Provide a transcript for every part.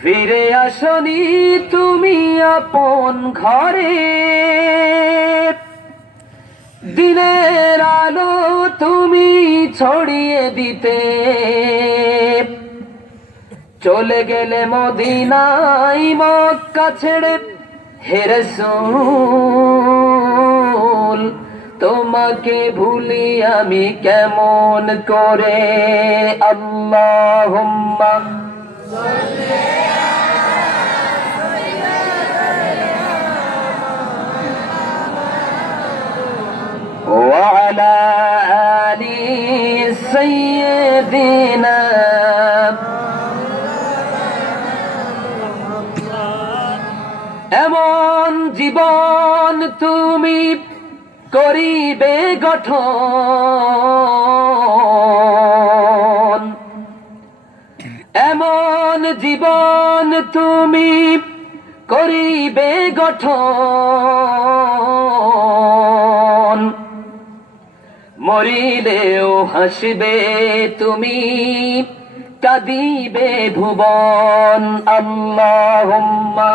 ফিরে আসনি তুমি আপন ঘরে, দিনের আলো তুমি ছড়িয়ে দিতে, চলে গেলে মদিনায় মক্কা ছেড়ে। হে রাসূল তোমাকে ভুলি আমি কেমন করে। আল্লাহুম্মা ওয়া আলা আলি সাইয়্যিদিনা। এমন জীবন তুমি করিবে গঠন, এমন জীবন তুমি করিবে গঠন। মরিলেও হাসবে তুমি, কাঁদিবে ভুবন। আল্লাহুম্মা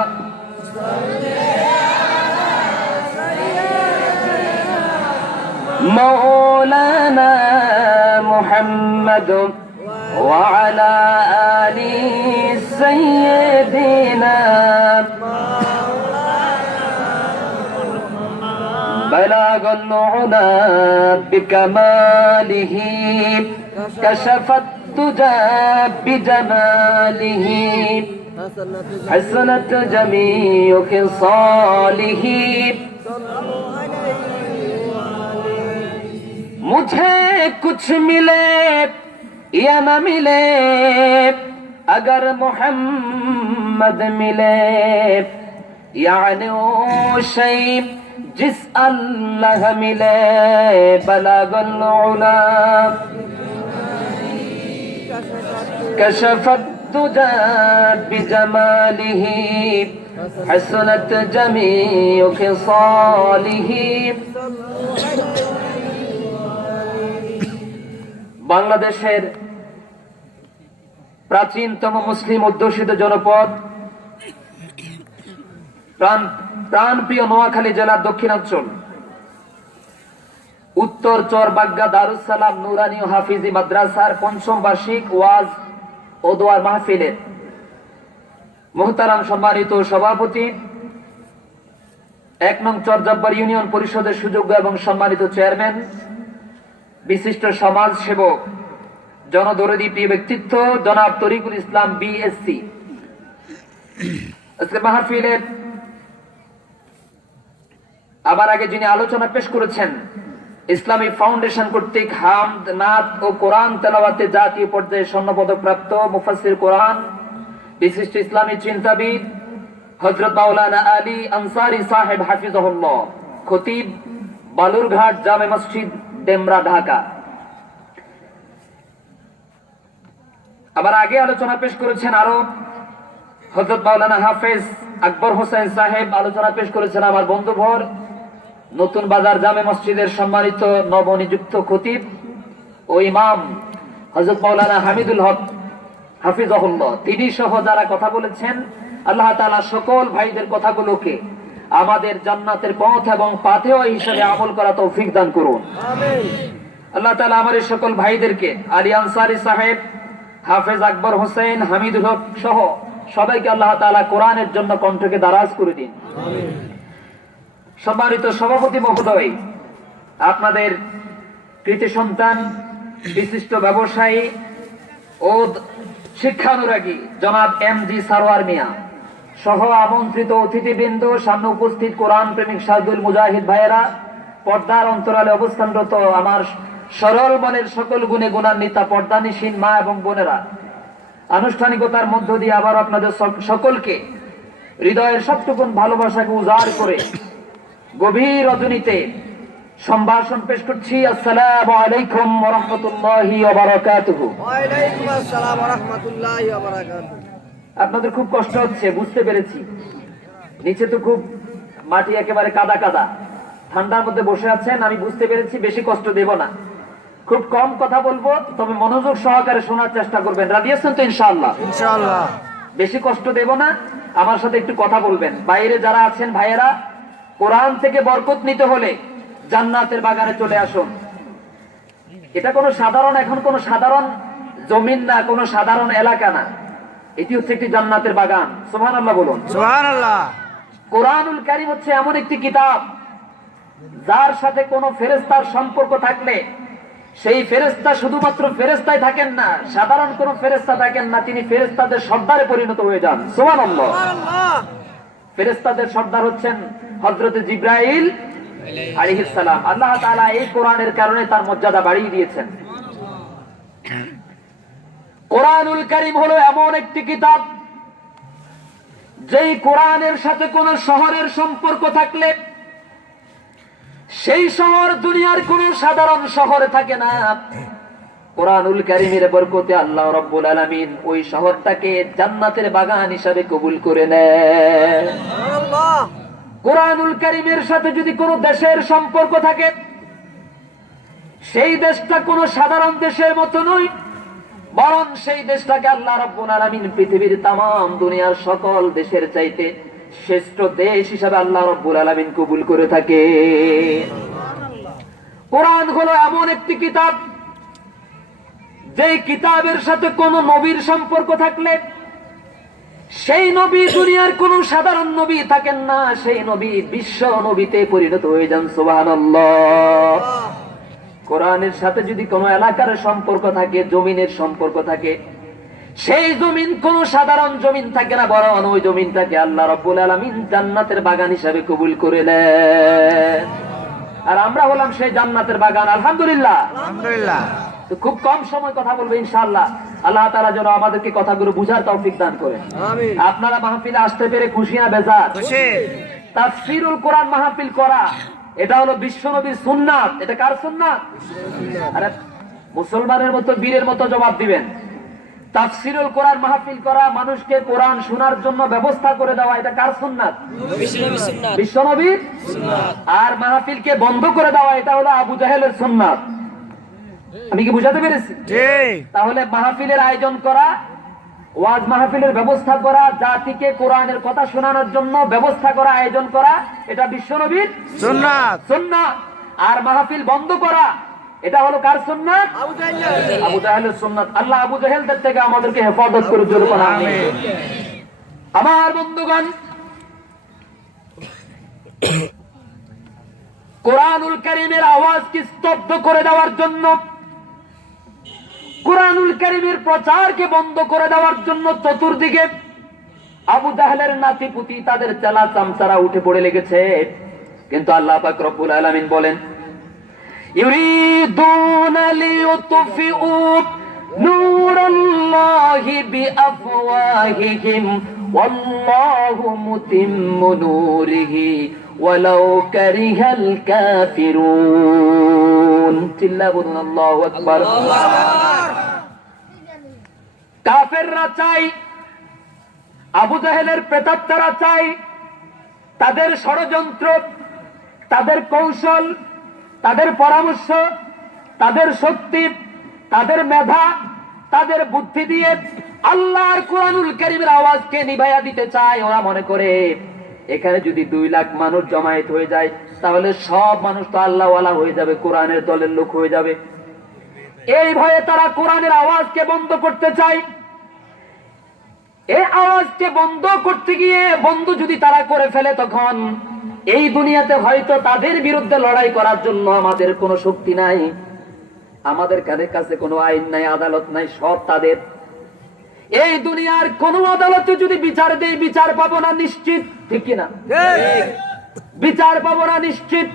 مولانا محمد وعلى آل سيدنا. بلغ العلا بكماله، كشف الدجى بجماله، حسنت جميع خصاله. मुझे कुछ मिले या न मिले, अगर मोहम्मद मिले, यानी वो शै जिस अल्लाह मिले। बलगल उला कशफत दुजा बिजमालिही, हसनत जमीउ खिसालिही। বাংলাদেশের প্রাচীনতম মুসলিম অধ্যুষিত জনপদ, প্রাণপ্রিয় নোয়াখালী জেলার দক্ষিণাঞ্চল, উত্তর চরবাগ্গা দারুস সালাম নুরানি ও হাফিজি মাদ্রাসার পঞ্চম বার্ষিক ওয়াজ ও দোয়ার মাহফিলের মুহতারাম সম্মানিত সভাপতি, ১ নং চরজব্বার ইউনিয়ন পরিষদের সুযোগ্য এবং সম্মানিত চেয়ারম্যান, বিশিষ্ট সমাজ সেবক, জনদরদী প্রিয় ব্যক্তিত্ব জনাব তরিকুল ইসলাম বিএসসি। আজকে মাহফিলের আমার আগে যিনি আলোচনা পেশ করেছেন, ইসলামী ফাউন্ডেশন কর্তৃক হামদ, নাত ও কোরআন তেলাওয়াতে জাতীয় পর্যায়ে স্বর্ণপদক প্রাপ্ত মুফাসসির কোরআন, বিশিষ্ট ইসলামী চিন্তাবিদ হযরত মাওলানা আলী আনসারী সাহেব হাফিজাহুল্লাহ, খতিব, বালুরঘাট জামে মসজিদ, ডেমরা, ঢাকা। আবার আগে আলোচনা পেশ করেছেন আরো হযরত মাওলানা হাফেজ আকবর হোসেন সাহেব, আলোচনা পেশ করেছেন আমার বন্ধুভর নতুন বাজার জামে মসজিদের সম্মানিত নবনিযুক্ত খতিব ও ইমাম হযরত মাওলানা হামিদুল হক হাফিজাহুল্লাহ। তিনি সহ যারা কথা বলেছেন, আল্লাহ তাআলা সকল ভাইদের কথাগুলোকে আমাদের জান্নাতের পথ এবং পাথেয় হিসেবে আমল করা তৌফিক দান করুন, আমিন। আল্লাহ তাআলা আমাদের সকল ভাইদেরকে আলী আনসারী সাহেব, হাফেজ আকবর হোসেন, হামিদুল হক সহ সবাইকে আল্লাহ তাআলা কোরআনের জন্য কণ্ঠকে দারাজ করে দিন, আমিন। সম্মানিত সভাপতি মহোদয়, আপনাদের কৃতি সন্তান, বিশিষ্ট ব্যবসায়ী ও শিক্ষানুরাগী জনাব এমজি সারোয়ার মিয়া সহ আমন্ত্রিত অতিথিবৃন্দ, সামনে উপস্থিত কোরআন প্রেমিক সাদুল মুজাহিদ ভাইয়েরা, পর্দার অন্তরালে অবস্থানরত আমার সরল মনের সকল গুণে গুণান্বিতা পর্দানিসীন মা এবং বোনেরা, আনুষ্ঠানিকতার মধ্য দিয়ে আবার আপনাদের সকলকে হৃদয়ের সবটুকুন ভালোবাসাকে উজাড় করে গভীর রজনীতে সম্ভাষণ পেশ করছি। আসসালামু আলাইকুম ওয়া রাহমাতুল্লাহি ওয়া বারাকাতুহু। ওয়া আলাইকুম আসসালাম ওয়া রাহমাতুল্লাহি ওয়া বারাকাতুহু। আপনাদের খুব কষ্ট হচ্ছে, বুঝতে পেরেছি। নিচে তো খুব মাটি একেবারে কাদা কাদা, ঠান্ডার মধ্যে বসে আছেন, আমি বুঝতে পেরেছি, বেশি কষ্ট দেব না। খুব কম কথা বলবো, তবে মনোযোগ সহকারে শোনার চেষ্টা করবেন। রাজি আছেন তো ইনশাআল্লাহ? ইনশাআল্লাহ। বেশি কষ্ট দেব না, আমার সাথে একটু কথা বলবেন। বাইরে যারা আছেন ভাইয়েরা, কোরআন থেকে বরকত নিতে হলে জান্নাতের বাগানে চলে আসুন। এটা কোনো সাধারণ, এখন কোনো সাধারণ জমিন না, কোনো সাধারণ এলাকা না, এটি হচ্ছে একটি জান্নাতের বাগান। সুবহানাল্লাহ বলুন। সুবহানাল্লাহ। কোরআনুল কারীম হচ্ছে এমন একটি কিতাব যার সাথে কোনো ফেরেশতার সম্পর্ক থাকলে সেই ফেরেশতা শুধুমাত্র ফেরেশতাই থাকেন না, সাধারণ কোনো ফেরেশতা থাকেন না, তিনি ফেরেশতাদের সর্দারে পরিণত হয়ে যান। সুবহানাল্লাহ। ফেরেশতাদের সর্দার হচ্ছেন হযরত জিবরাইল আলাইহিস সালাম। আল্লাহ তাআলা এই কোরআনের কারণে তার মর্যাদা বাড়িয়ে দিয়েছেন। কোরআনুল কারীম হলো এমন একটি কিতাব যেই কোরআনের সাথে কোন শহরের সম্পর্ক থাকলে সেই শহর দুনিয়ার কোন সাধারণ শহরে থাকে না। কোরআনুল কারীমের বরকতে আল্লাহ রাব্বুল আলামিন ওই শহরটাকে জান্নাতের বাগান হিসাবে কবুল করে নেন। কোরআনুল কারীমের সাথে যদি কোনো দেশের সম্পর্ক থাকে সেই দেশটা কোনো সাধারণ দেশের মতো নয়, বরং সেই দেশটাকে আল্লাহ রাব্বুল আলামিন পৃথিবীর তামাম দুনিয়ার সকল দেশের চাইতে শ্রেষ্ঠ দেশ হিসাবে আল্লাহ রাব্বুল আলামিন কবুল করে থাকে। কোরআন হলো এমন একটি কিতাব যেই কিতাবের সাথে কোন নবীর সম্পর্ক থাকলে সেই নবী দুনিয়ার কোন সাধারণ নবী থাকেন না, সেই নবী বিশ্ব নবীতে পরিণত হয়ে যান। সুবহানাল্লাহ। কোরআনের সাথে যদি কোনো এলাকার সম্পর্ক থাকে, জমিনের সম্পর্ক থাকে, সেই জমিন কোন সাধারণ জমিন থাকে না, বরং ওই জমিনটাকে আল্লাহ রাব্বুল আলামিন জান্নাতের বাগান হিসাবে কবুল করে নেন। আর আমরা হলাম সেই জান্নাতের বাগান। আলহামদুলিল্লাহ। আলহামদুলিল্লাহ। তো খুব কম সময় কথা বলবো ইনশাআল্লাহ। আল্লাহ তাআলা যেন আমাদেরকে কথাগুলো বুঝার তৌফিক দান করেন। আমিন। আপনারা মাহফিলে আসতে পেরে খুশি না বেজার? খুশি। তাফসীরুল কোরআন মাহফিল করা এটা হলো বিশ্বনবীর সুন্নাত। এটা কার সুন্নাত? আরে মুসলমানের মতো বীরের মতো জবাব দিবেন। তাফসীরুল কোরআন মাহফিল করা, মানুষকে কোরআন শোনার জন্য ব্যবস্থা করে দেওয়া, এটা কার সুন্নাত? বিশ্বনবীর সুন্নাত। বিশ্বনবীর সুন্নাত। আর মাহফিলকে বন্ধ করে দেওয়া, এটা হলো আবু জাহেলের সুন্নাত। আমি কি বুঝাতে পেরেছি? ঠিক। তাহলে মাহফিলের আয়োজন করা, ওয়াজ মাহফিলের ব্যবস্থা করা, জাতিকে কোরআনের কথা শোনানোর জন্য ব্যবস্থা করা, আয়োজন করা, এটা বিশ্বনবীর সুন্নাত। সুন্নাত। আর মাহফিল বন্ধ করা, এটা হলো কার সুন্নাত? আবু জাহেলের সুন্নাত। আল্লাহ আবু জাহেলদের থেকে আমাদেরকে হেফাজত করে জোরে বলা আমিন। আমার বন্ধুগণ, কোরআনুল কারীমের আওয়াজকে স্তব্ধ করে দেওয়ার জন্য, কোরআনুল কারীমের প্রচারকে বন্ধ করে দেওয়ার জন্য চতুর্দিকে আবু জাহেলের নাতিপুতি, তাদের চেলা চামচারা উঠে পড়ে লেগেছে। কিন্তু আল্লাহ পাক রব্বুল আলামিন বলেন, ইউরিদুনা লিইউতফিউ নূরাল্লাহি বিআফওয়াহিহিম ওয়াল্লাহু মুতিম্মু নূরিহি ওয়ালাউ কারিহাল কাফিরুন। চিল্লা বলুন আল্লাহু আকবার। কাফেররা চাই, আবু জাহেলের প্রেতাত্মারা চাই, তাদের ষড়যন্ত্র, তাদের কৌশল, তাদের পরামর্শ, তাদের শক্তি, তাদের মেধা, তাদের বুদ্ধি দিয়ে আল্লাহর কোরআনুল কারীমের আওয়াজকে নিভাইয়া দিতে চায়। ওরা মনে করে এখানে যদি 2 লাখ মানুষ জমায়েত হয়ে যায় তাহলে সব মানুষ তো আল্লাহওয়ালা হয়ে যাবে, কোরআনের দলের লোক হয়ে যাবে। এই ভয়ে তারা কোরআনের আওয়াজকে বন্ধ করতে চায়। এই আওয়াজকে বন্ধ করতে গিয়ে বন্ধ যদি তারা করে ফেলে, তখন এই দুনিয়াতে হয়তো তাদের বিরুদ্ধে লড়াই করার জন্য আমাদের কোনো শক্তি নাই, আমাদের কাছে কোনো আইন নাই, আদালত নাই, সব তাদের। এই দুনিয়ার কোন আদালতে যদি বিচার দেই, বিচার পাবো না নিশ্চিত, ঠিক কিনা? বিচার পাবো না নিশ্চিত।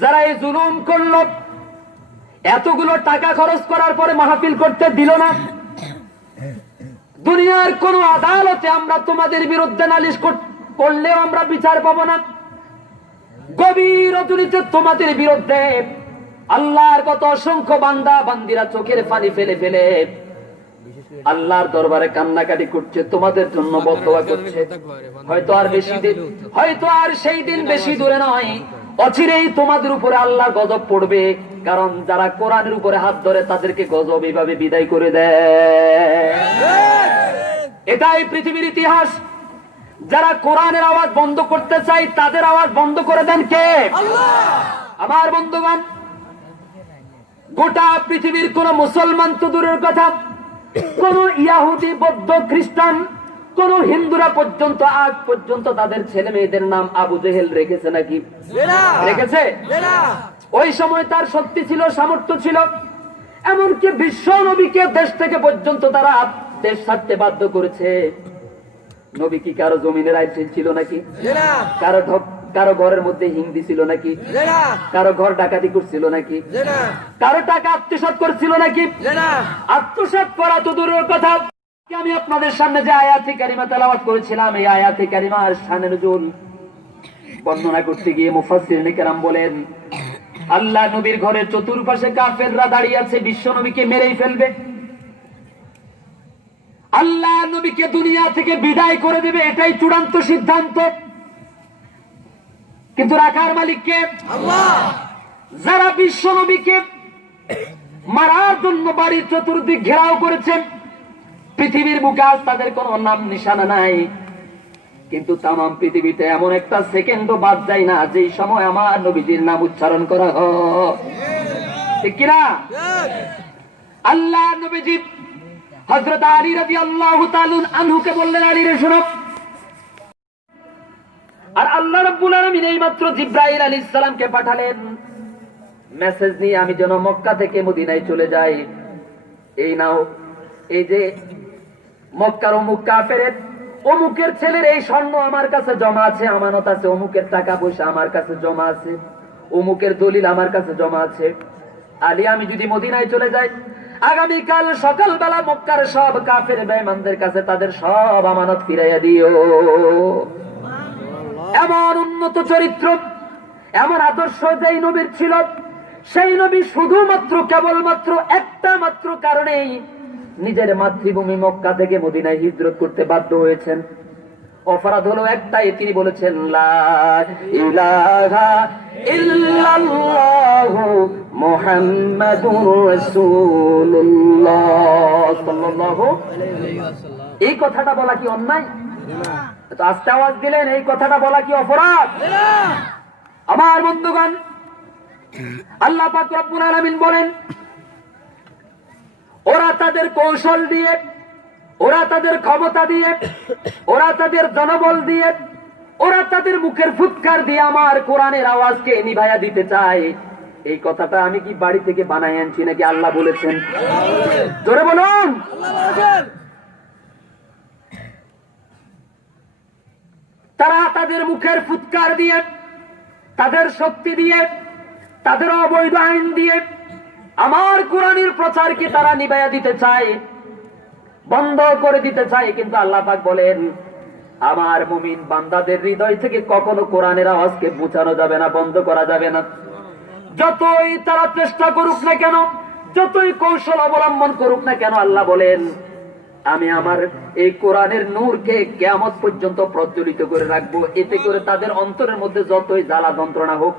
যারা এই জুলুম করলো, এতগুলো টাকা খরচ করার পরে মাহফিল করতে দিল না, দুনিয়ার কোন আদালতে আমরা তোমাদের বিরুদ্ধে নালিশ করলেও আমরা বিচার পাবো না। গভীর অতুলিতে তোমাদের বিরুদ্ধে আল্লাহর কত অসংখ্য বান্দা বান্দিরা চোখের পানি ফেলে ফেলে আল্লাহর দরবারে কান্নাকাটি করছে, তোমাদের জন্য বদদোয়া করছে। হয়তো আর সেই দিন বেশি দূরে নয়, অচিরেই তোমাদের উপরে আল্লাহ গজব পড়বে, কারণ যারা কোরআনের উপরে হাত ধরে তাদেরকে গজব এইভাবে বিদায় করে দেয়। এটাই পৃথিবীর ইতিহাস। যারা কোরআনের আওয়াজ বন্ধ করতে চায় তাদের আওয়াজ বন্ধ করে দেন কে? আমার বন্ধুগণ, গোটা পৃথিবীর কোন মুসলমান তো দূরের কথা, কোন ইয়াহুদি, বৌদ্ধ, খ্রিস্টান, কোন হিন্দুরা পর্যন্ত আজ পর্যন্ত তাদের ছেলে মেয়েদের নাম আবু জেহেল রেখেছে নাকি? রেখেছে? ওই সময় তার শক্তি ছিল, সামর্থ্য ছিল, এমনকি বিশ্ব নবীকে দেশ থেকে পর্যন্ত তারা দেশ ছাড়তে বাধ্য করেছে। নবী কি কারো জমিনের আইন ছিল নাকি? কারো ঘরের মধ্যে হিন্দি ছিল নাকি? কারো ঘর ডাকাতি করছিল নাকি? কারো টাকা আত্মসাৎ করছিল নাকি? আত্মসাৎ করা তো দূরের কথা। আমি আপনাদের সামনে যে আয়াতে কারিমা তেলাওয়াত করেছিলাম, এই আয়াতে কারিমার শানে নুজুল বর্ণনা করতে গিয়ে মুফাসসিরিন কেরাম বলেন, আল্লাহ নবীর ঘরের চতুর্পাশে কাফেররা দাঁড়িয়ে আছে, বিশ্ব নবীকে মেরেই ফেলবে। আল্লাহ নবীকে দুনিয়া থেকে বিদায় করে দেবে, এটাই চূড়ান্ত সিদ্ধান্ত। কিন্তু রাখার মালিক কে? আল্লাহ। যারা বিশ্ব নবীকে মারার জন্য বাড়ির চতুর্দিক ঘেরাও করেছেন, পৃথিবীর বুকে আজ তাদের কোনো নাম নিশানা নাই, কিন্তু তামাম পৃথিবীতে এমন একটা সেকেন্ডও বাদ যায় না যেই সময় আমার নবীজির নাম উচ্চারণ করা হয়, ঠিক কিনা? আল্লাহ নবীজি হযরত আলী রাদিয়াল্লাহু তাআলা আনহুকে বললেন, আলী রে শোনো। আর আল্লাহ রাব্বুল আলামিন এই মাত্র জিবরাইল আলাইহিস সালামকে পাঠালেন মেসেজ নিয়ে, আমি যেন মক্কা থেকে মদিনায় চলে যাই। এই নাও, এই যে মক্কার অমুক কাফেরের অমুকের ছেলের এই স্বর্ণ আমার কাছে জমা আছে, আমানত আছে, অমুকের টাকা পয়সা আমার কাছে জমা আছে, অমুকের দলিল আমার কাছে জমা আছে। আলী, আমি যদি মদিনায় চলে যাই, আগামীকাল সকালবেলা মক্কার সব কাফের বেঈমানদের কাছে তাদের সব আমানত ফিরাইয়া দিও। এমন উন্নত চরিত্র, এমন আদর্শ যেই নবীর ছিল, সেই নবী শুধুমাত্র কেবলমাত্র একটা মাত্র কারণেই নিজের মাতৃভূমি মক্কা থেকে মদিনায় হিজরত করতে বাধ্য হয়েছেন। অপরাধ হলো একটাই, তিনি বলেছেন লা ইলাহা ইল্লাল্লাহু মুহাম্মাদুর রাসূলুল্লাহ সাল্লাল্লাহু আলাইহি ওয়াসাল্লাম। এই কথাটা বলা কি অন্যায়? তো আস্তে আওয়াজ দিলেন, এই কথাটা বলা কি অপরাধ? আমার বন্ধুগণ, আল্লাহ পাক রব্বুল আলামিন বলেন, ওরা তাদের কৌশল দিয়ে, ওরা তাদের ক্ষমতা দিয়ে, ওরা তাদের জনবল দিয়ে, ওরা তাদের মুখের ফুৎকার দিয়ে আমার কোরআনের আওয়াজকে নিভাইয়া দিতে চায়। এই কথাটা আমি কি বাড়ি থেকে বানাই আনছি নাকি আল্লাহ বলেছেন? জোরে বলুন। তারা তাদের মুখের ফুৎকার দিয়ে, তাদের শক্তি দিয়ে, তাদের অবৈধ আইন দিয়ে আমার কোরআনের প্রচারকে তারা নিভাইয়া দিতে চায়, বন্ধ করে দিতে চায়। কিন্তু আল্লাহ পাক বলেন, আমার মুমিন বান্দাদের হৃদয় থেকে কখনো কোরআনের আওয়াজকে বুঝানো যাবে না, বন্ধ করা যাবে না। যতই তারা চেষ্টা করুক না কেন, যতই কৌশল অবলম্বন করুক না কেন, আল্লাহ বলেন, আমি আমার এই কোরআনের নূরকে কিয়ামত পর্যন্ত প্রজ্বলিত করে রাখবো। এতে করে তাদের অন্তরের মধ্যে যতই জ্বালা যন্ত্রণা হোক,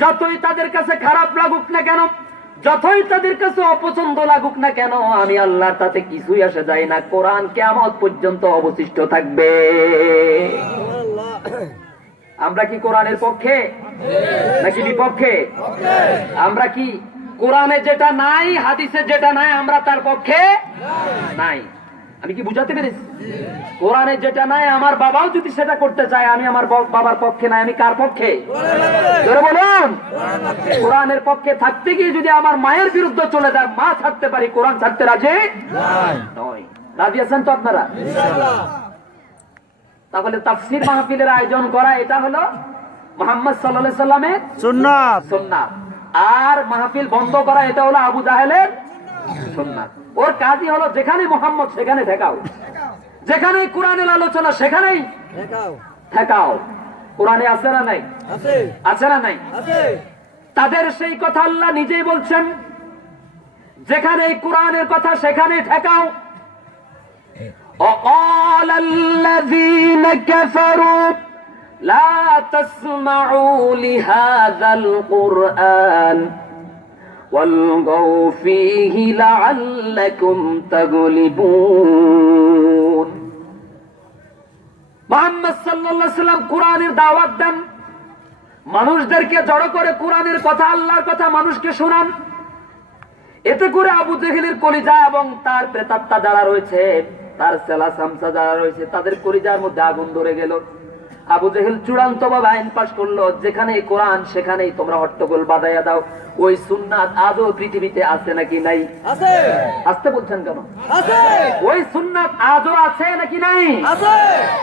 যতই তাদের কাছে খারাপ লাগুক না কেন, যতই তাদের কাছে অপছন্দ লাগুক না কেন, আমি আল্লাহ তাতে কিছুই আসে যায় না। কোরআন কিয়ামত পর্যন্ত অবশিষ্ট থাকবে। আমরা কি কোরআনের পক্ষে নাকি বিপক্ষে? আমরা কি কোরআনে যেটা নাই, হাদিসে যেটা নাই, আমরা তার পক্ষে নাই? আমি কি বুঝাতে পেরেছি? কোরআনে যেটা নাই, আমার বাবাও যদি সেটা করতে চায়, আমি আমার বাবার পক্ষে নাই, আমি কার পক্ষে? বলুন। কোরআনের পক্ষে থাকতে গিয়ে যদি আমার মায়ের বিরুদ্ধে চলে যায়, মা ছাড়তে পারি, কোরআন ছাড়তে রাজি নয়। রাজি আছেন তো আপনারা? তাহলে তাফসীর মাহফিলের আয়োজন করা, এটা হলো মুহাম্মদ সাল্লাল্লাহু আলাইহি সাল্লামের সুন্নাত। আর মাহফিল বন্ধ করা, এটা হলো আবু জাহেলের সুন্নাত। ওর কাজই হলো যেখানে মুহাম্মদ সেখানে ঠেকাও, যেখানে কোরআনের আলোচনা সেখানেই ঠেকাও। কোরআনে আছে না নাই? আছে না নাই? তাদের সেই কথা আল্লাহ নিজেই বলছেন, যেখানে কোরআনের কথা সেখানে ঠেকাও। وقال الذين كفروا লা তাসমাউ লিহাযাল কুরআন ওয়ালগাউ ফীহি লাআল্লাকুম তাগলিবুন। মুহাম্মদ সাল্লাল্লাহু আলাইহি ওয়াসাল্লাম কোরআনের দাওয়াত দেন, মানুষদেরকে জড়ো করে কোরআনের কথা, আল্লাহর কথা মানুষকে শোনান। এতে করে আবু জেহেলের কলিজা এবং তার প্রেতাত্মা যারা রয়েছে, তার সেলা সামসা যারা রয়েছে, তাদের কলিজার মধ্যে আগুন ধরে গেল। আবু জেহেল চূড়ান্ত ভাবে আইন পাশ করলো, যেখানে কোরআন সেখানেই তোমরা হট্টগোল বাঁধাইয়া দাও। ওই সুন্নাত আজও পৃথিবীতে আছে নাকি নাই? আছে। আসতে বলছেন কেন? আছে। ওই সুন্নাত আজও আছে নাকি নাই? আছে।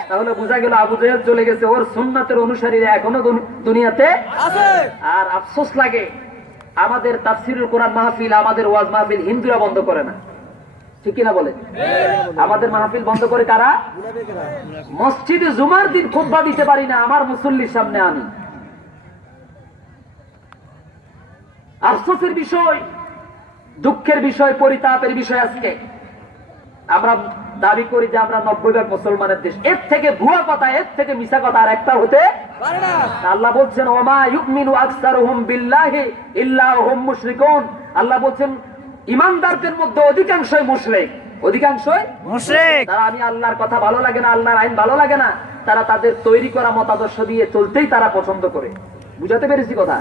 তাহলে বোঝা গেল আবু জেহেল চলে গেছে, ওর সুন্নাতের অনুসারীরা এখনো দুনিয়াতে আছে। আর আফসোস লাগে, আমাদের তাফসিরুল কোরআন মাহফিল, আমাদের ওয়াজ মাহফিল হিন্দুরা বন্ধ করে না, ঠিক কিনা বলে? আমাদের মাহফিল বন্ধ করে কারা? মসজিদে জুমার দিন খুতবা দিতে পারি না, আমার মুসল্লির সামনে আনি। আফসোসের বিষয়, দুঃখের বিষয়, পরিতাপের বিষয়। আজকে আমরা দাবি করি যে আমরা 90% মুসলমানের দেশ। এর থেকে ভুয়া কথা, এর থেকে মিছা কথা আর একটা হতে পারে না। আল্লাহ বলছেন ওমা ইউমিনু আকসারুহুম বিল্লাহি ইল্লা হুম মুশরিকুন। আল্লাহ বলছেন ইমানদারদের মধ্যে অধিকাংশই মুশরিক, অধিকাংশই মুশরিক। তারা আমি আল্লাহর কথা ভালো লাগে না, আল্লাহর আইন ভালো লাগে না, তারা তাদের তৈরি করা মতাদর্শ দিয়ে চলতেই তারা পছন্দ করে। বুঝাতে পেরেছি কথা?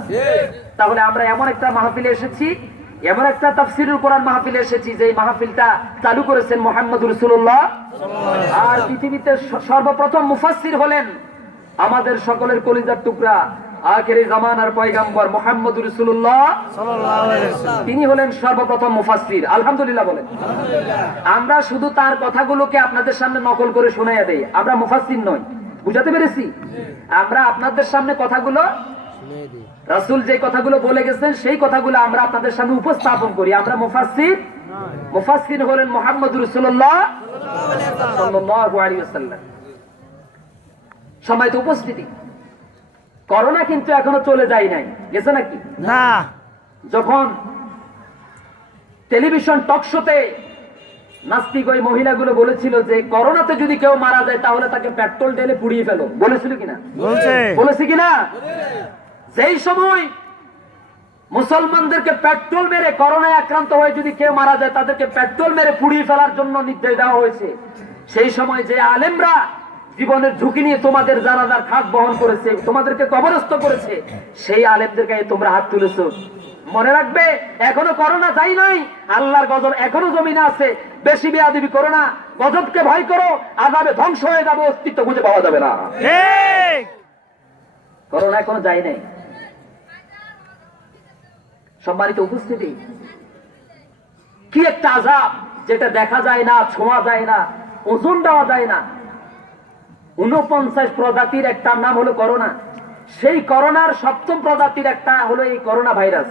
তাহলে আমরা এমন একটা মাহফিলে এসেছি, এমন একটা তাফসিরুল কোরআন মাহফিলে এসেছি যে মাহফিলটা চালু করেছেন মুহাম্মদুর রাসূলুল্লাহ, আর পৃথিবীতে সর্বপ্রথম মুফাসসির হলেন আমাদের সকলের কলিজার টুকরা আখিরি জামানার পয়গম্বর মুহাম্মদুর রাসূলুল্লাহ সাল্লাল্লাহু আলাইহি ওয়াসাল্লাম। তিনি হলেন সর্বপ্রথম মুফাসসির। আলহামদুলিল্লাহ বলেন। আমরা শুধু তার কথাগুলোকে আপনাদের সামনে নকল করে শোনাইয়া দেই, আমরা মুফাসসির নই। বুঝাতে পেরেছি? আমরা আপনাদের সামনে কথাগুলো, রাসূল যে কথাগুলো বলে গেছেন সেই কথাগুলো আমরা আপনাদের সামনে উপস্থাপন করি। আমরা মুফাসসির, মুফাসসির হলেন মুহাম্মদুর রাসূলুল্লাহ সাল্লাল্লাহু আলাইহি ওয়াসাল্লাম। সম্মানিত উপস্থিতি, করোনা কিন্তু এখনো চলে যায় নাই, গেছে নাকি? না। যখন টেলিভিশন টক শোতে নাস্তিক ওই মহিলাগুলো বলেছিল যে করোনাতে যদি কেউ মারা যায় তাহলে তাকে পেট্রোল ঢেলে পুড়িয়ে ফেলো, বলেছিল কিনা? বলেছে কিনা? সেই সময় মুসলমানদেরকে পেট্রোল মেরে, করোনায় আক্রান্ত হয়ে যদি কেউ মারা যায় তাদেরকে পেট্রোল মেরে পুড়িয়ে ফেলার জন্য নির্দেশ দেওয়া হয়েছে। সেই সময় যে আলেমরা জীবনের ঝুঁকি নিয়ে তোমাদের জানাজার খাট বহন করেছে, তোমাদেরকে কবরস্থ করেছে, সেই আলেমদের গায়ে তোমরা হাত তুলেছো। মনে রাখবে, এখনো করোনা যাই নাই, আল্লাহর গজব এখনো জমিনে আছে। বেশি বেয়াদবি করো না, গজবকে ভয় করো, আযাবে ধ্বংস হয়ে যাবে, অস্তিত্ব খুঁজে পাওয়া যাবে না। ঠিক। করোনা এখনো যাই নাই। সম্মানিত উপস্থিতি, কি একটা আযাব, যেটা দেখা যায় না, ছোঁয়া যায় না, ওজন দেওয়া যায় না। 49 প্রজাতির একটা নাম হলো করোনা। সেই করোনার 7ম প্রজাতির একটা হলো এই করোনা ভাইরাস,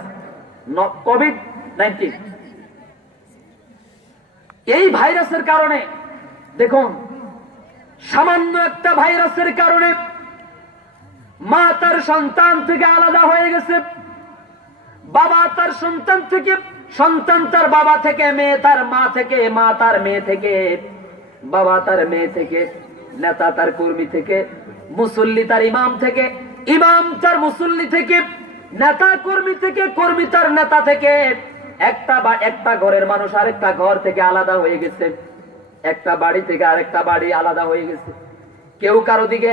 কোভিড-19। এই ভাইরাসের কারণে দেখুন, সামান্য একটা ভাইরাসের কারণে মা তার সন্তান থেকে আলাদা হয়ে গেছে, বাবা তার সন্তান থেকে, সন্তান তার বাবা থেকে, মেয়ে তার মা থেকে, মা তার মেয়ে থেকে, বাবা তার মেয়ে থেকে, নেতা তার কর্মী থেকে, মুসল্লি তার ইমাম থেকে, ইমাম তার মুসল্লি থেকে, নেতা কর্মী থেকে, কর্মী তার নেতা থেকে। একটা ঘরের মানুষ আরেকটা ঘর থেকে আলাদা হয়ে গেছে, একটা বাড়ি থেকে আরেকটা বাড়ি আলাদা হয়ে গেছে। কেউ কারো দিকে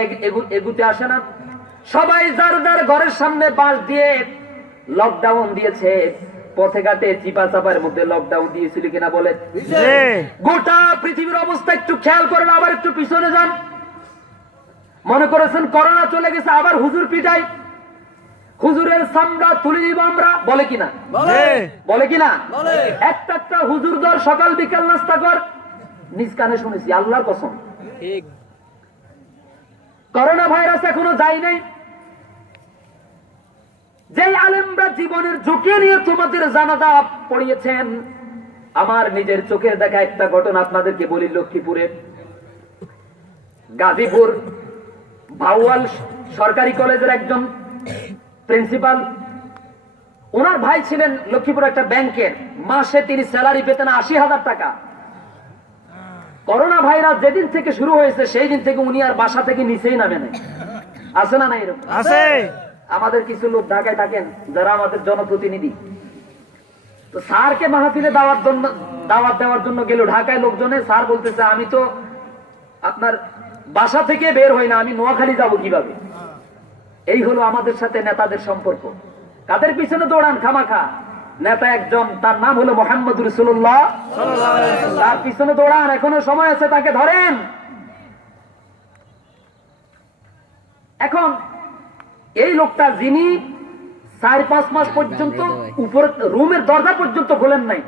এগুতে আসে না, সবাই যার যার ঘরের সামনে বাঁশ দিয়ে লকডাউন দিয়েছে। পথে ঘাটে চিপা চাপার মধ্যে লকডাউন দিয়েছিল কিনা বলেন? গোটা পৃথিবীর অবস্থা একটু খেয়াল করেন, আবার একটু পিছনে যান। মনে করেছেন করোনা চলে গেছে, আবার হুজুর পিটাই, হুজুরের চামড়া তুলে দিব আমরা, বলে কিনা? বলে কিনা? একটা হুজুর দর সকাল বিকাল নাস্তা কর, নিজ কানে শুনেছি, আল্লাহর কসম। করোনা ভাইরাস এখনো যায় নাই। যে আলেমরা জীবনের ঝুঁকি নিয়ে তোমাদের জানাজা পড়িয়েছেন, আমার নিজের চোখের দেখা একটা ঘটনা আপনাদেরকে বলি। লক্ষ্মীপুরে গাজীপুর ভাওয়াল সরকারি কলেজের একজন প্রিন্সিপাল, ওনার ভাই ছিলেন লক্ষ্মীপুর একটা ব্যাংকের, মাসে তিনি স্যালারি পেতেন 80,000 টাকা। করোনা ভাইরাস যেদিন থেকে শুরু হয়েছে সেই দিন থেকে উনি আর বাসা থেকে নিচেই নামে নাই। আছে না নাই এরকম? আছে। আমাদের কিছু লোক ঢাকায় থাকেন যারা আমাদের জনপ্রতিনিধি, তো স্যারকে মাহফিলে দাওয়াত দেওয়ার জন্য গেল ঢাকায় লোকজনে, স্যার বলতেছে আমি তো আপনার বাসা থেকে বের হই না, আমি নোয়াখালী যাব কিভাবে? এই হলো আমাদের সাথে নেতাদের সম্পর্ক। কাদের পিছনে দৌড়ান খামাখা? নেতা একজন, তার নাম হলো মোহাম্মদ রাসূলুল্লাহ, তার পিছনে দৌড়ান, এখনো সময় আছে, তাকে ধরেন। এখন এই লোকটা যিনি 4-5 মাস পর্যন্ত উপর রুমের দরজা পর্যন্ত খোলেন নাই,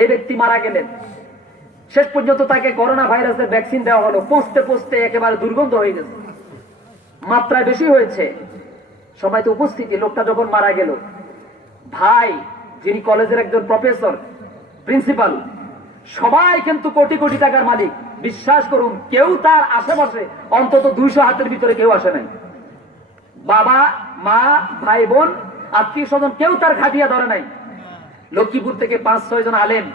এই ব্যক্তি মারা গেলেন। শেষ পর্যন্ত তাকে করোনা ভাইরাসের ভ্যাকসিন দেওয়া হলো, পৌঁছতে পৌঁছতে একেবারে দুর্গন্ধ হয়ে গেছে, মাত্রায় বেশি হয়েছে। সবাই তো উপস্থিতি, লোকটা যখন মারা গেল, ভাই যিনি কলেজের একজন প্রফেসর, প্রিন্সিপাল, সবাই কিন্তু কোটি কোটি টাকার মালিক, বিশ্বাস করুন কেউ তার আশেপাশে অন্তত 200 হাতের ভিতরে কেউ আসে নাই। বাবা মা ভাই বোন আত্মীয় স্বজন কেউ তার খাটিয়া ধরে নাই। লক্ষ্মীপুর থেকে 5-6 জন আলেম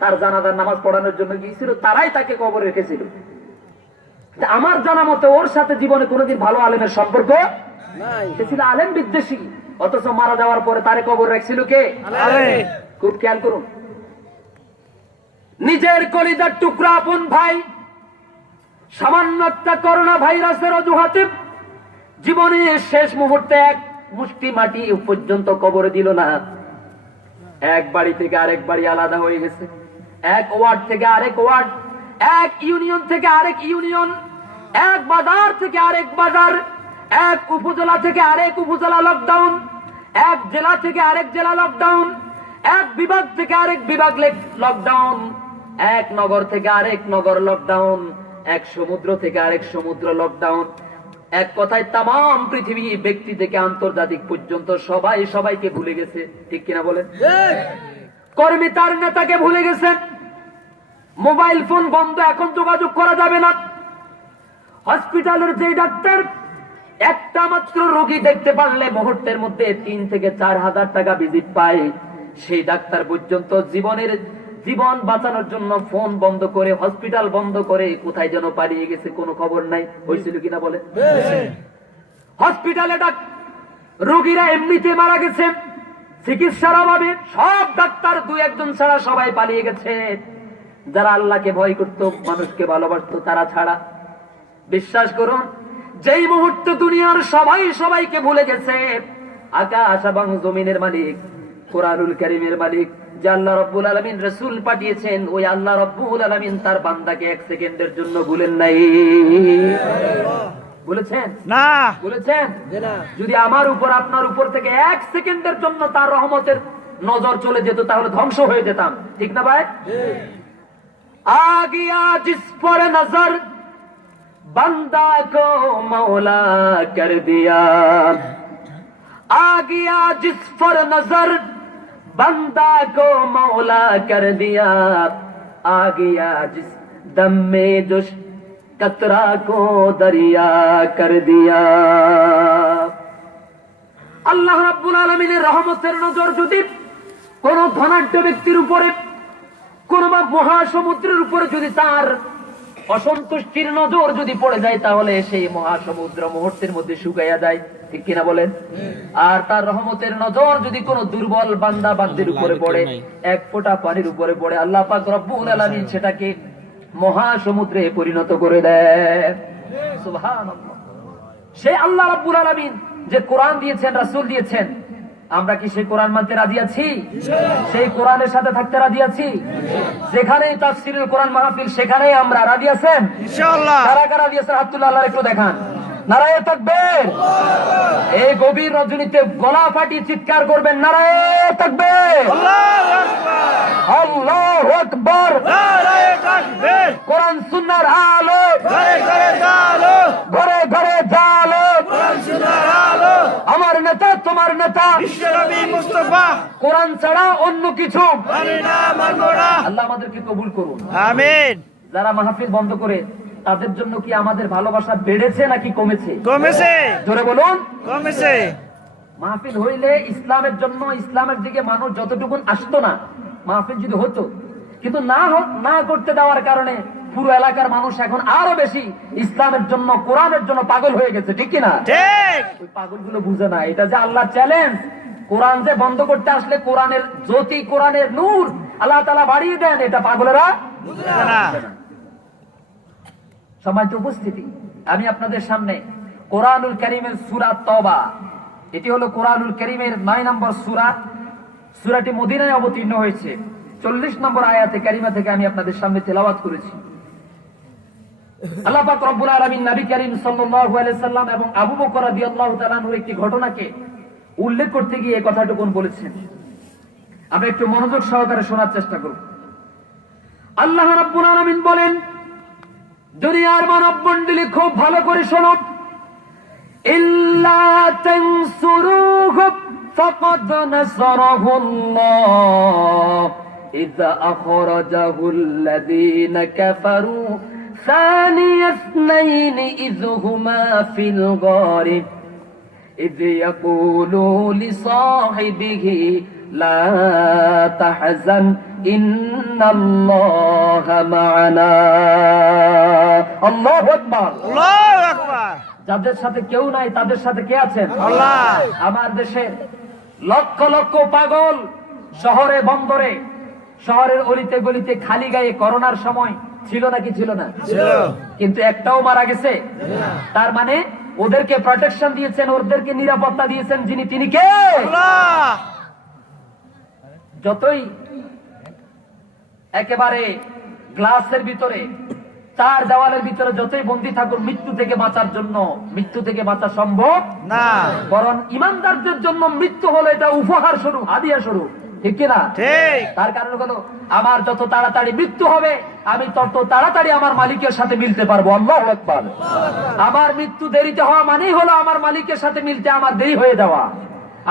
তার জানাজার নামাজ পড়ানোর জন্য গিয়েছিল, তারাই তাকে কবরে রেখেছিল। আমার জানা মতে ওর সাথে জীবনে কোনোদিন ভালো আলেমের সম্পর্ক নাই। সে ছিল আলেম বিদ্বেষী, অথচ মারা যাওয়ার পরে তারে কবর রাখছিল কে? খুব খেয়াল করুন, নিজের কলিজার টুকরা আপন ভাই সামান্য একটা করোনা ভাইরাসের অজুহাতে জীবনের শেষ মুহূর্তে এক মুষ্টি মাটি পর্যন্ত কবরে দিল না। এক বাড়ি থেকে আরেক বাড়ি আলাদা হয়ে গেছে, এক ওয়ার্ড থেকে আরেক ওয়ার্ড, এক ইউনিয়ন থেকে আরেক ইউনিয়ন, এক বাজার থেকে আরেক বাজার, এক উপজেলা থেকে আরেক উপজেলা লকডাউন, এক জেলা থেকে আরেক জেলা লকডাউন, এক বিভাগ থেকে আরেক বিভাগ লকডাউন, এক নগর থেকে আরেক নগর লকডাউন, এক সমুদ্র থেকে আরেক সমুদ্র লকডাউন। এক কথায় তাম পৃথিবী ব্যক্তি থেকে আন্তর্জাতিক পর্যন্ত সবাই সবাইকে ভুলে গেছে, ঠিক কিনা বলেন? কর্মী তার নেতাকে ভুলে গেছে, মোবাইল ফোন বন্ধ, এখন যোগাযোগ করা যাবে না। হসপিটালের যে ডাক্তার একটা মাত্র রোগী দেখতে পারলে মুহূর্তের মধ্যে 3 থেকে 4 হাজার টাকা ভিজিট পায়, সেই ডাক্তার পর্যন্ত জীবন বাঁচানোর জন্য ফোন বন্ধ করে, হসপিটাল বন্ধ করে কোথায় যেন পালিয়ে গেছে, কোনো খবর নাই। হয়েছিল কিনা বলে? হসপিটালে রোগীরা এমনিতে মারা গেছে চিকিৎসার অভাবে, সব ডাক্তার 2-1 ছাড়া সবাই পালিয়ে গেছে। যারা আল্লাহকে ভয় করত, মানুষকে ভালোবাসতো, তারা ছাড়া। বিশ্বাস করুন, যেই মুহূর্তে দুনিয়ার সবাই সবাইকে ভুলে গেছে, আকাশ এবং জমিনের মালিক, কোরআনুল কারীমের মালিক, যে আল্লাহ রাব্বুল আলামিন রাসূল পাঠিয়েছেন, ওই আল্লাহ রাব্বুল আলামিন তার বান্দাকে 1 সেকেন্ডের জন্য ভুলেন নাই। বলেছেন না, বলেছেন যদি আমার উপর আপনার উপর থেকে 1 সেকেন্ডের জন্য তার রহমতের নজর চলে যেত, তাহলে ধ্বংস হয়ে যেতাম, ঠিক না ভাই? आ गया जिस पर नजर बंदा को मौला कर दिया, आ गया जिस पर नजर बंदा को मौला कर दिया, आ गया जिस दम में जोश कतरा को दरिया कर दिया। আল্লাহ রাব্বুল আলামিনের রহমতের নজর যদি কোন ধনাঢ্য ব্যক্তির উপরে, কোন মহাসমুদ্রের উপরে যদি তার অসন্তুষ্টির নজর যদি পড়ে যায়, তাহলে সেই মহাসমুদ্র মুহূর্তের মধ্যে শুকাইয়া যায়, ঠিক কিনা বলেন? আর তার রহমতের নজর যদি কোন দুর্বল বান্দা বান্দির উপরে পড়ে, 1 ফোঁটা পানির উপরে পড়ে, আল্লাহ পাক রব্বুল আলামিন সেটাকে মহাসমুদ্রে পরিণত করে দেয়। সুবহানাল্লাহ। সেই আল্লাহ রাব্বুল আলামিন যে কোরআন দিয়েছেন, রাসূল দিয়েছেন, আমরা কি সেই কোরআন মানতে রাজি আছি? সেই কোরআনের সাথে থাকতে রাজি আছি? যেখানেই তাফসীরুল কোরআন মাহফিল, সেখানেই আমরা রাজি আছেন ইনশাআল্লাহ। কারা কারা রাজি আছেন? হাত তুলে আল্লাহর একটু দেখান। নারায়ে তাকবীর। এই গভীর রজনীতে গলা ফাটিয়ে চিৎকার করবেন, নারায়ে তাকবীর, আল্লাহু আকবার, আল্লাহু আকবার, নারায়ে তাকবীর। কোরআন সুন্নাহর আলো, ঘরে ঘরে জালো, ঘরে ঘরে জালো, কোরআন সুন্নাহর আলো। আমার নেতা তোমার নেতা বিশ্বনবী মুস্তাফা, কোরআন ছাড়া অন্য কিছু মানি না, মানবো না। আল্লাহ আমাদেরকে কবুল করুন, আমিন। যারা মাহফিল বন্ধ করে, তাদের জন্য কি আমাদের ভালোবাসা বেড়েছে নাকি কমেছে? কমেছে, জোরে বলুন। কমেছে। মাহফিল হইলে ইসলামের জন্য, ইসলামের দিকে মানুষ যতটুকুন আসতো না, মাহফিল যদি হতো, কিন্তু না করতে দেওয়ার কারণে পুরো এলাকার মানুষ এখন আরো বেশি ইসলামের জন্য, কোরআনের জন্য পাগল হয়ে গেছে, ঠিক কিনা? ঠিক। ওই পাগলগুলো বুঝে না এটা যে আল্লাহ চ্যালেঞ্জ। কোরআন যে বন্ধ করতে আসলে কোরআনের জ্যোতি, কোরআনের নূর আল্লাহ তাআলা বাড়িয়ে দেন, এটা পাগলেরা বুঝে না। সম্মানিত উপস্থিতি, আমি আপনাদের সামনে কোরআনুল কারীমের সূরা তওবা, এটি হলো কোরআনুল কারীমের 9 নম্বর সূরা। সূরাটি মদিনায় অবতীর্ণ হয়েছে। 40 নম্বর আয়াতে কারিমা থেকে আমি আপনাদের সামনে তেলাওয়াত করেছি। আল্লাহ পাক রব্বুল আলামিন নবী করিম সাল্লাল্লাহু আলাইহি সাল্লাম এবং আবু বকর রাদিয়াল্লাহু তাআলা আনহুর একটি ঘটনাকে উল্লেখ করতে গিয়ে এই কথাটুকু বলেছেন। আমরা একটু মনোযোগ সহকারে শোনার চেষ্টা করব। আল্লাহ রাব্বুল আলামিন বলেন, দুনিয়ার মানব মণ্ডলী খুব ভালো করে শোনো, ইল্লা তানসুরুহু ফাকাদ নাসারাহুল্লাহ ইযা আখরাজাহুল্লাযীনা কাফারু সানিয়া ইসনাইনি ইয হুমা ফিল গারি ইয ইয়াকুলু লিসাহিবিহি লা তাহজান ইন্নাল্লাহা মা'ানা। আল্লাহু আকবার, আল্লাহু আকবার। যাদের সাথে কেউ নাই তাদের সাথে কে আছেন? আল্লাহ। আমার দেশের লক্ষ লক্ষ পাগল শহরে বন্দরে, শহরের অলিতে গলিতে খালি গায়ে করোনার সময় ছিল নাকি ছিল না? ছিল। কিন্তু একটাও মারা গেছে? তার মানে ওদেরকে প্রোটেকশন দিয়েছেন, ওদেরকে নিরাপত্তা দিয়েছেন যিনি, তিনি কে? আল্লাহ। যতই একেবারে গ্লাসের ভিতরে, চার দেওয়ালের ভিতরে যতই বন্দী থাকুন, মৃত্যু থেকে বাঁচার জন্য, মৃত্যু থেকে বাঁচা সম্ভব না। বরং ইমানদারদের জন্য মৃত্যু হলো এটা উপহার স্বরূপ, হাদিয়া স্বরূপ, ঠিক কিনা? ঠিক। তার কারণ হলো আমার যত তাড়াতাড়ি মৃত্যু হবে আমি তত তাড়াতাড়ি আমার মালিকের সাথে মিলতে পারবো। আল্লাহু আকবার। আমার মৃত্যু দেরিতে হওয়া মানেই হলো আমার মালিকের সাথে মিলতে আমার দেরি হয়ে যাওয়া।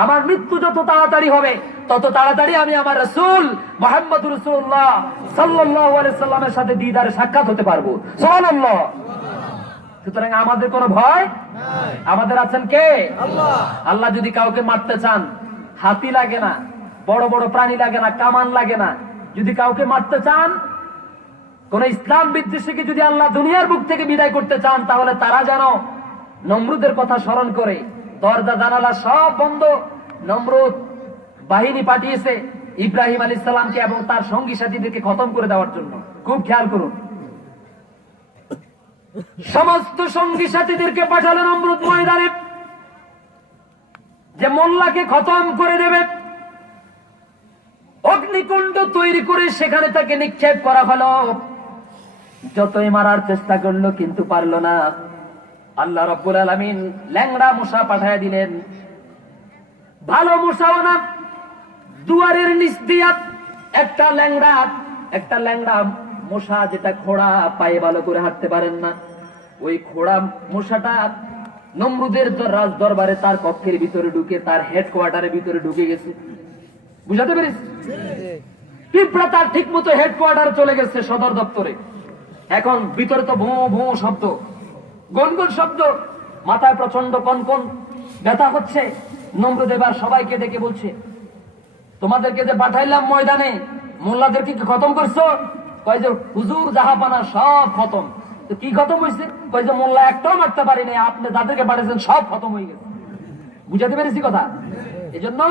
আমার মৃত্যু যত তাড়াতাড়ি হবে তত তাড়াতাড়ি আমি আমার রাসূল মুহাম্মদ রাসূলুল্লাহ সাল্লাল্লাহু আলাইহি সাল্লামের সাথে দিদারে সাক্ষাৎ হতে পারবো। সুবহানাল্লাহ। সুতরাং আমাদের কোনো ভয় নাই, আমাদের আছেন কে? আল্লাহ। আল্লাহ যদি কাউকে মারতে চান, হাতি লাগে না, বড় বড় প্রাণী লাগে না, কামান লাগে না। যদি কাউকে মারতে চান, কোন ইসলাম বিদ্বেষীকে যদি আল্লাহ দুনিয়ার বুক থেকে বিদায় করতে চান, তাহলে তারা যেন নমরুদের কথা স্মরণ করে দরজা জানালা সব বন্ধ, নমরুদ বাহিনী পাঠিয়েছে ইব্রাহিম আলাইহিস সালামকে এবং তার সঙ্গী সাথীদেরকে খতম করে দেওয়ার জন্য। খুব খেয়াল করুন, সমস্ত সঙ্গী সাথীদেরকে পাঠালেন নমরুদ ময়দানে যে মোল্লাকে খতম করে দেবে। অগ্নিকুণ্ড তৈরি করে সেখানে তাকে নিক্ষেপ করা হলো। যতই মারার চেষ্টা করলো কিন্তু পারলো না। আল্লাহ রাব্বুল আলামিন ল্যাংড়া মশা পাঠায় দিলেন। ভালো মশাও না, দুয়ারের নিচ দিয়া একটা ল্যাংড়া মশা, যেটা খোড়া, পায়ে ভালো করে হাঁটতে পারেন না, ওই খোড়া মশাটা নমরুদের রাজ দরবারে তার কক্ষের ভিতরে ঢুকে, তার হেডকোয়ার্টারের ভিতরে ঢুকে গেছে। বুঝাতে পেরেছি? পিঁপড়া তার ঠিক মতো হেডকোয়ার্টারে চলে গেছে, সদর দপ্তরে। এখন ভিতরে তো ভোঁ ভোঁ শব্দ, গনগন শব্দ, মাথায় প্রচন্ড কনকন ব্যথা হচ্ছে। নমরুদ এবার সবাইকে ডেকে বলছে, তোমাদেরকে যে পাঠাইলাম ময়দানে, মোল্লাদেরকে কি খতম করছো? কয় যে হুজুর জাহাপানা সব খতম। তো কি খতম হয়েছে? কয় যে মোল্লা একটাও মারতে পারি নাই, আপনি যাদেরকে পাঠাইছেন সব খতম হয়ে গেছে। বুঝাতে পেরেছি কথা? এজন্য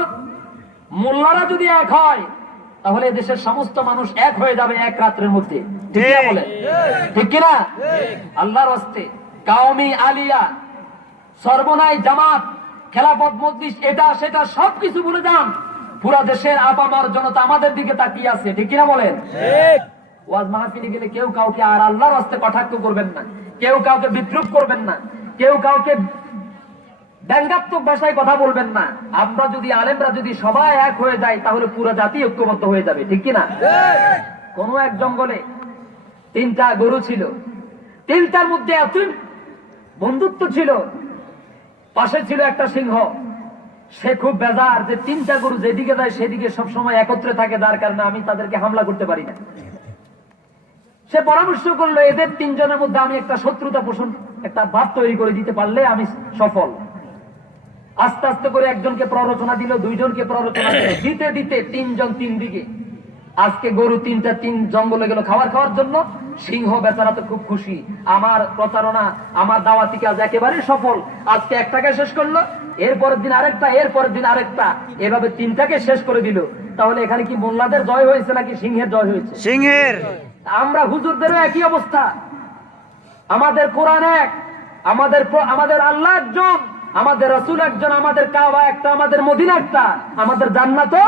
মোল্লারা যদি এক হয় তাহলে দেশের সমস্ত মানুষ এক হয়ে যাবে এক রাত্রের মধ্যে। ঠিক কিনা বলেন? ঠিক কিনা? আল্লাহর হস্তে কাওমি আলিয়া, সর্বনাই জামাত, খেলাফত মজলিস, এটা সেটা সবকিছু ভুলে যান। পুরা দেশের আপামার জনতা আমাদের দিকে তাকিয়ে আছে। ঠিক কিনা বলেন? ওয়াজ মাহফিলে গেলে কেউ কাউকে আর আল্লাহর হস্তে কটাক্ষ করবেন না, কেউ কাউকে বিদ্রুপ করবেন না, কেউ কাউকে ব্যঙ্গাত্মক ভাষায় কথা বলবেন না। আমরা যদি, আলেমরা যদি সবাই এক হয়ে যায় তাহলে পুরো জাতি ঐক্যবদ্ধ হয়ে যাবে। ঠিক কিনা? কোন এক জঙ্গলে 3টা গরু ছিল, 3টার মধ্যে এত বন্ধুত্ব ছিল। পাশে ছিল একটা সিংহ, সে খুব বেজার যে 3টা গরু যেদিকে যায় সেদিকে সবসময় একত্রে থাকে, যার কারণে আমি তাদেরকে হামলা করতে পারি না। সে পরামর্শ করলো, এদের 3 জনের মধ্যে আমি একটা শত্রুতা পোষণ, একটা ভাব তৈরি করে দিতে পারলে আমি সফল। আস্তে আস্তে করে একজনকে প্ররোচনা দিল, 2 জনকে প্ররোচনা দিল, দিতে দিতে 3 জন 3 দিকে। আজকে গরু তিন জঙ্গলে গেল খাওয়ার জন্য, সিংহ বেচারা তো খুব খুশি, আমার প্রচারণা, আমার দাওয়াতি কাজ একেবারে সফল, আজকে একটাকে শেষ করলো, এরপরের দিন আরেকটা, এরপরের দিন আরেকটা, এভাবে তিনটাকে শেষ করে দিল। তাহলে এখানে কি মোল্লাদের জয় হয়েছে নাকি সিংহের জয় হয়েছে? সিংহের। আমরা হুজুরদেরও একই অবস্থা। আমাদের কোরআন এক, আমাদের আল্লাহ একজন, আমাদের রাসূল একজন, আমাদের কাবা একটা, আমাদের মদিনা একটা, আমাদের জান্নাতও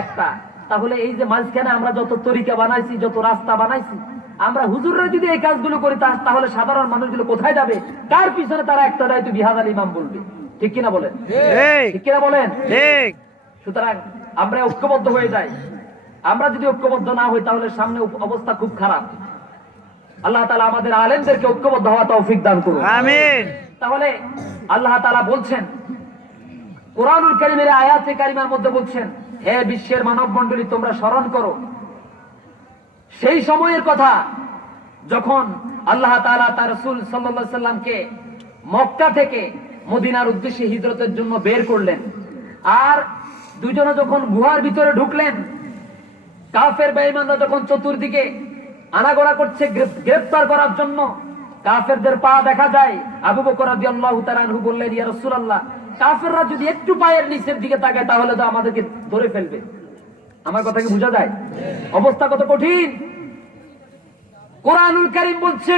একটা। তাহলে এই যে মাঝখানে আমরা যত তরিকা বানাইছি, যত রাস্তা বানাইছি, আমরা হুজুররা যদি এই কাজগুলো করি তাহলে সাধারণ মানুষগুলো কোথায় যাবে? কার পিছনে তারা একটা দায়িত্ব বিহাদ আল ইমাম বলবে? ঠিক কিনা বলেন? ঠিক কিনা বলেন? ঠিক। সুতরাং আমরা ঐক্যবদ্ধ হয়ে যাই। আমরা যদি ঐক্যবদ্ধ না হই তাহলে সামনে অবস্থা খুব খারাপ। আল্লাহ তাআলা আমাদের আলেমদেরকে ঐক্যবদ্ধ হওয়া তৌফিক দান করুন। আমিন। তাহলে আল্লাহ তাআলা বলছেন, কোরআনুল কারীমের আয়াতে কারিমার মধ্যে বলছেন, হে বিশ্বের মানব মণ্ডলী, তোমরা স্মরণ করো সেই সময়ের কথা যখন আল্লাহ তাআলা তার রাসূল সাল্লাল্লাহু আলাইহি সাল্লামকে মক্কা থেকে মদিনার উদ্দেশ্যে হিজরতের জন্য বের করলেন। আর দুজনে যখন গুহার ভিতরে ঢুকলেন, কাফের বেঈমানরা যখন চতুর্দিকে আনাগোনা করছে গ্রেফতার করার জন্য, কাফেরদের পা দেখা যায়। আবু বকর রাদিয়াল্লাহু তাআলা আনহু বললেন, ইয়া রাসূলুল্লাহ, কাফেররা যদি একটু পায়ের নিচের দিকে তাকায় তাহলে তো আমাদেরকে ধরে ফেলবে। আমার কথা কি বোঝা যায়? অবস্থা কত কঠিন। কোরআনুল কারীম বলছে,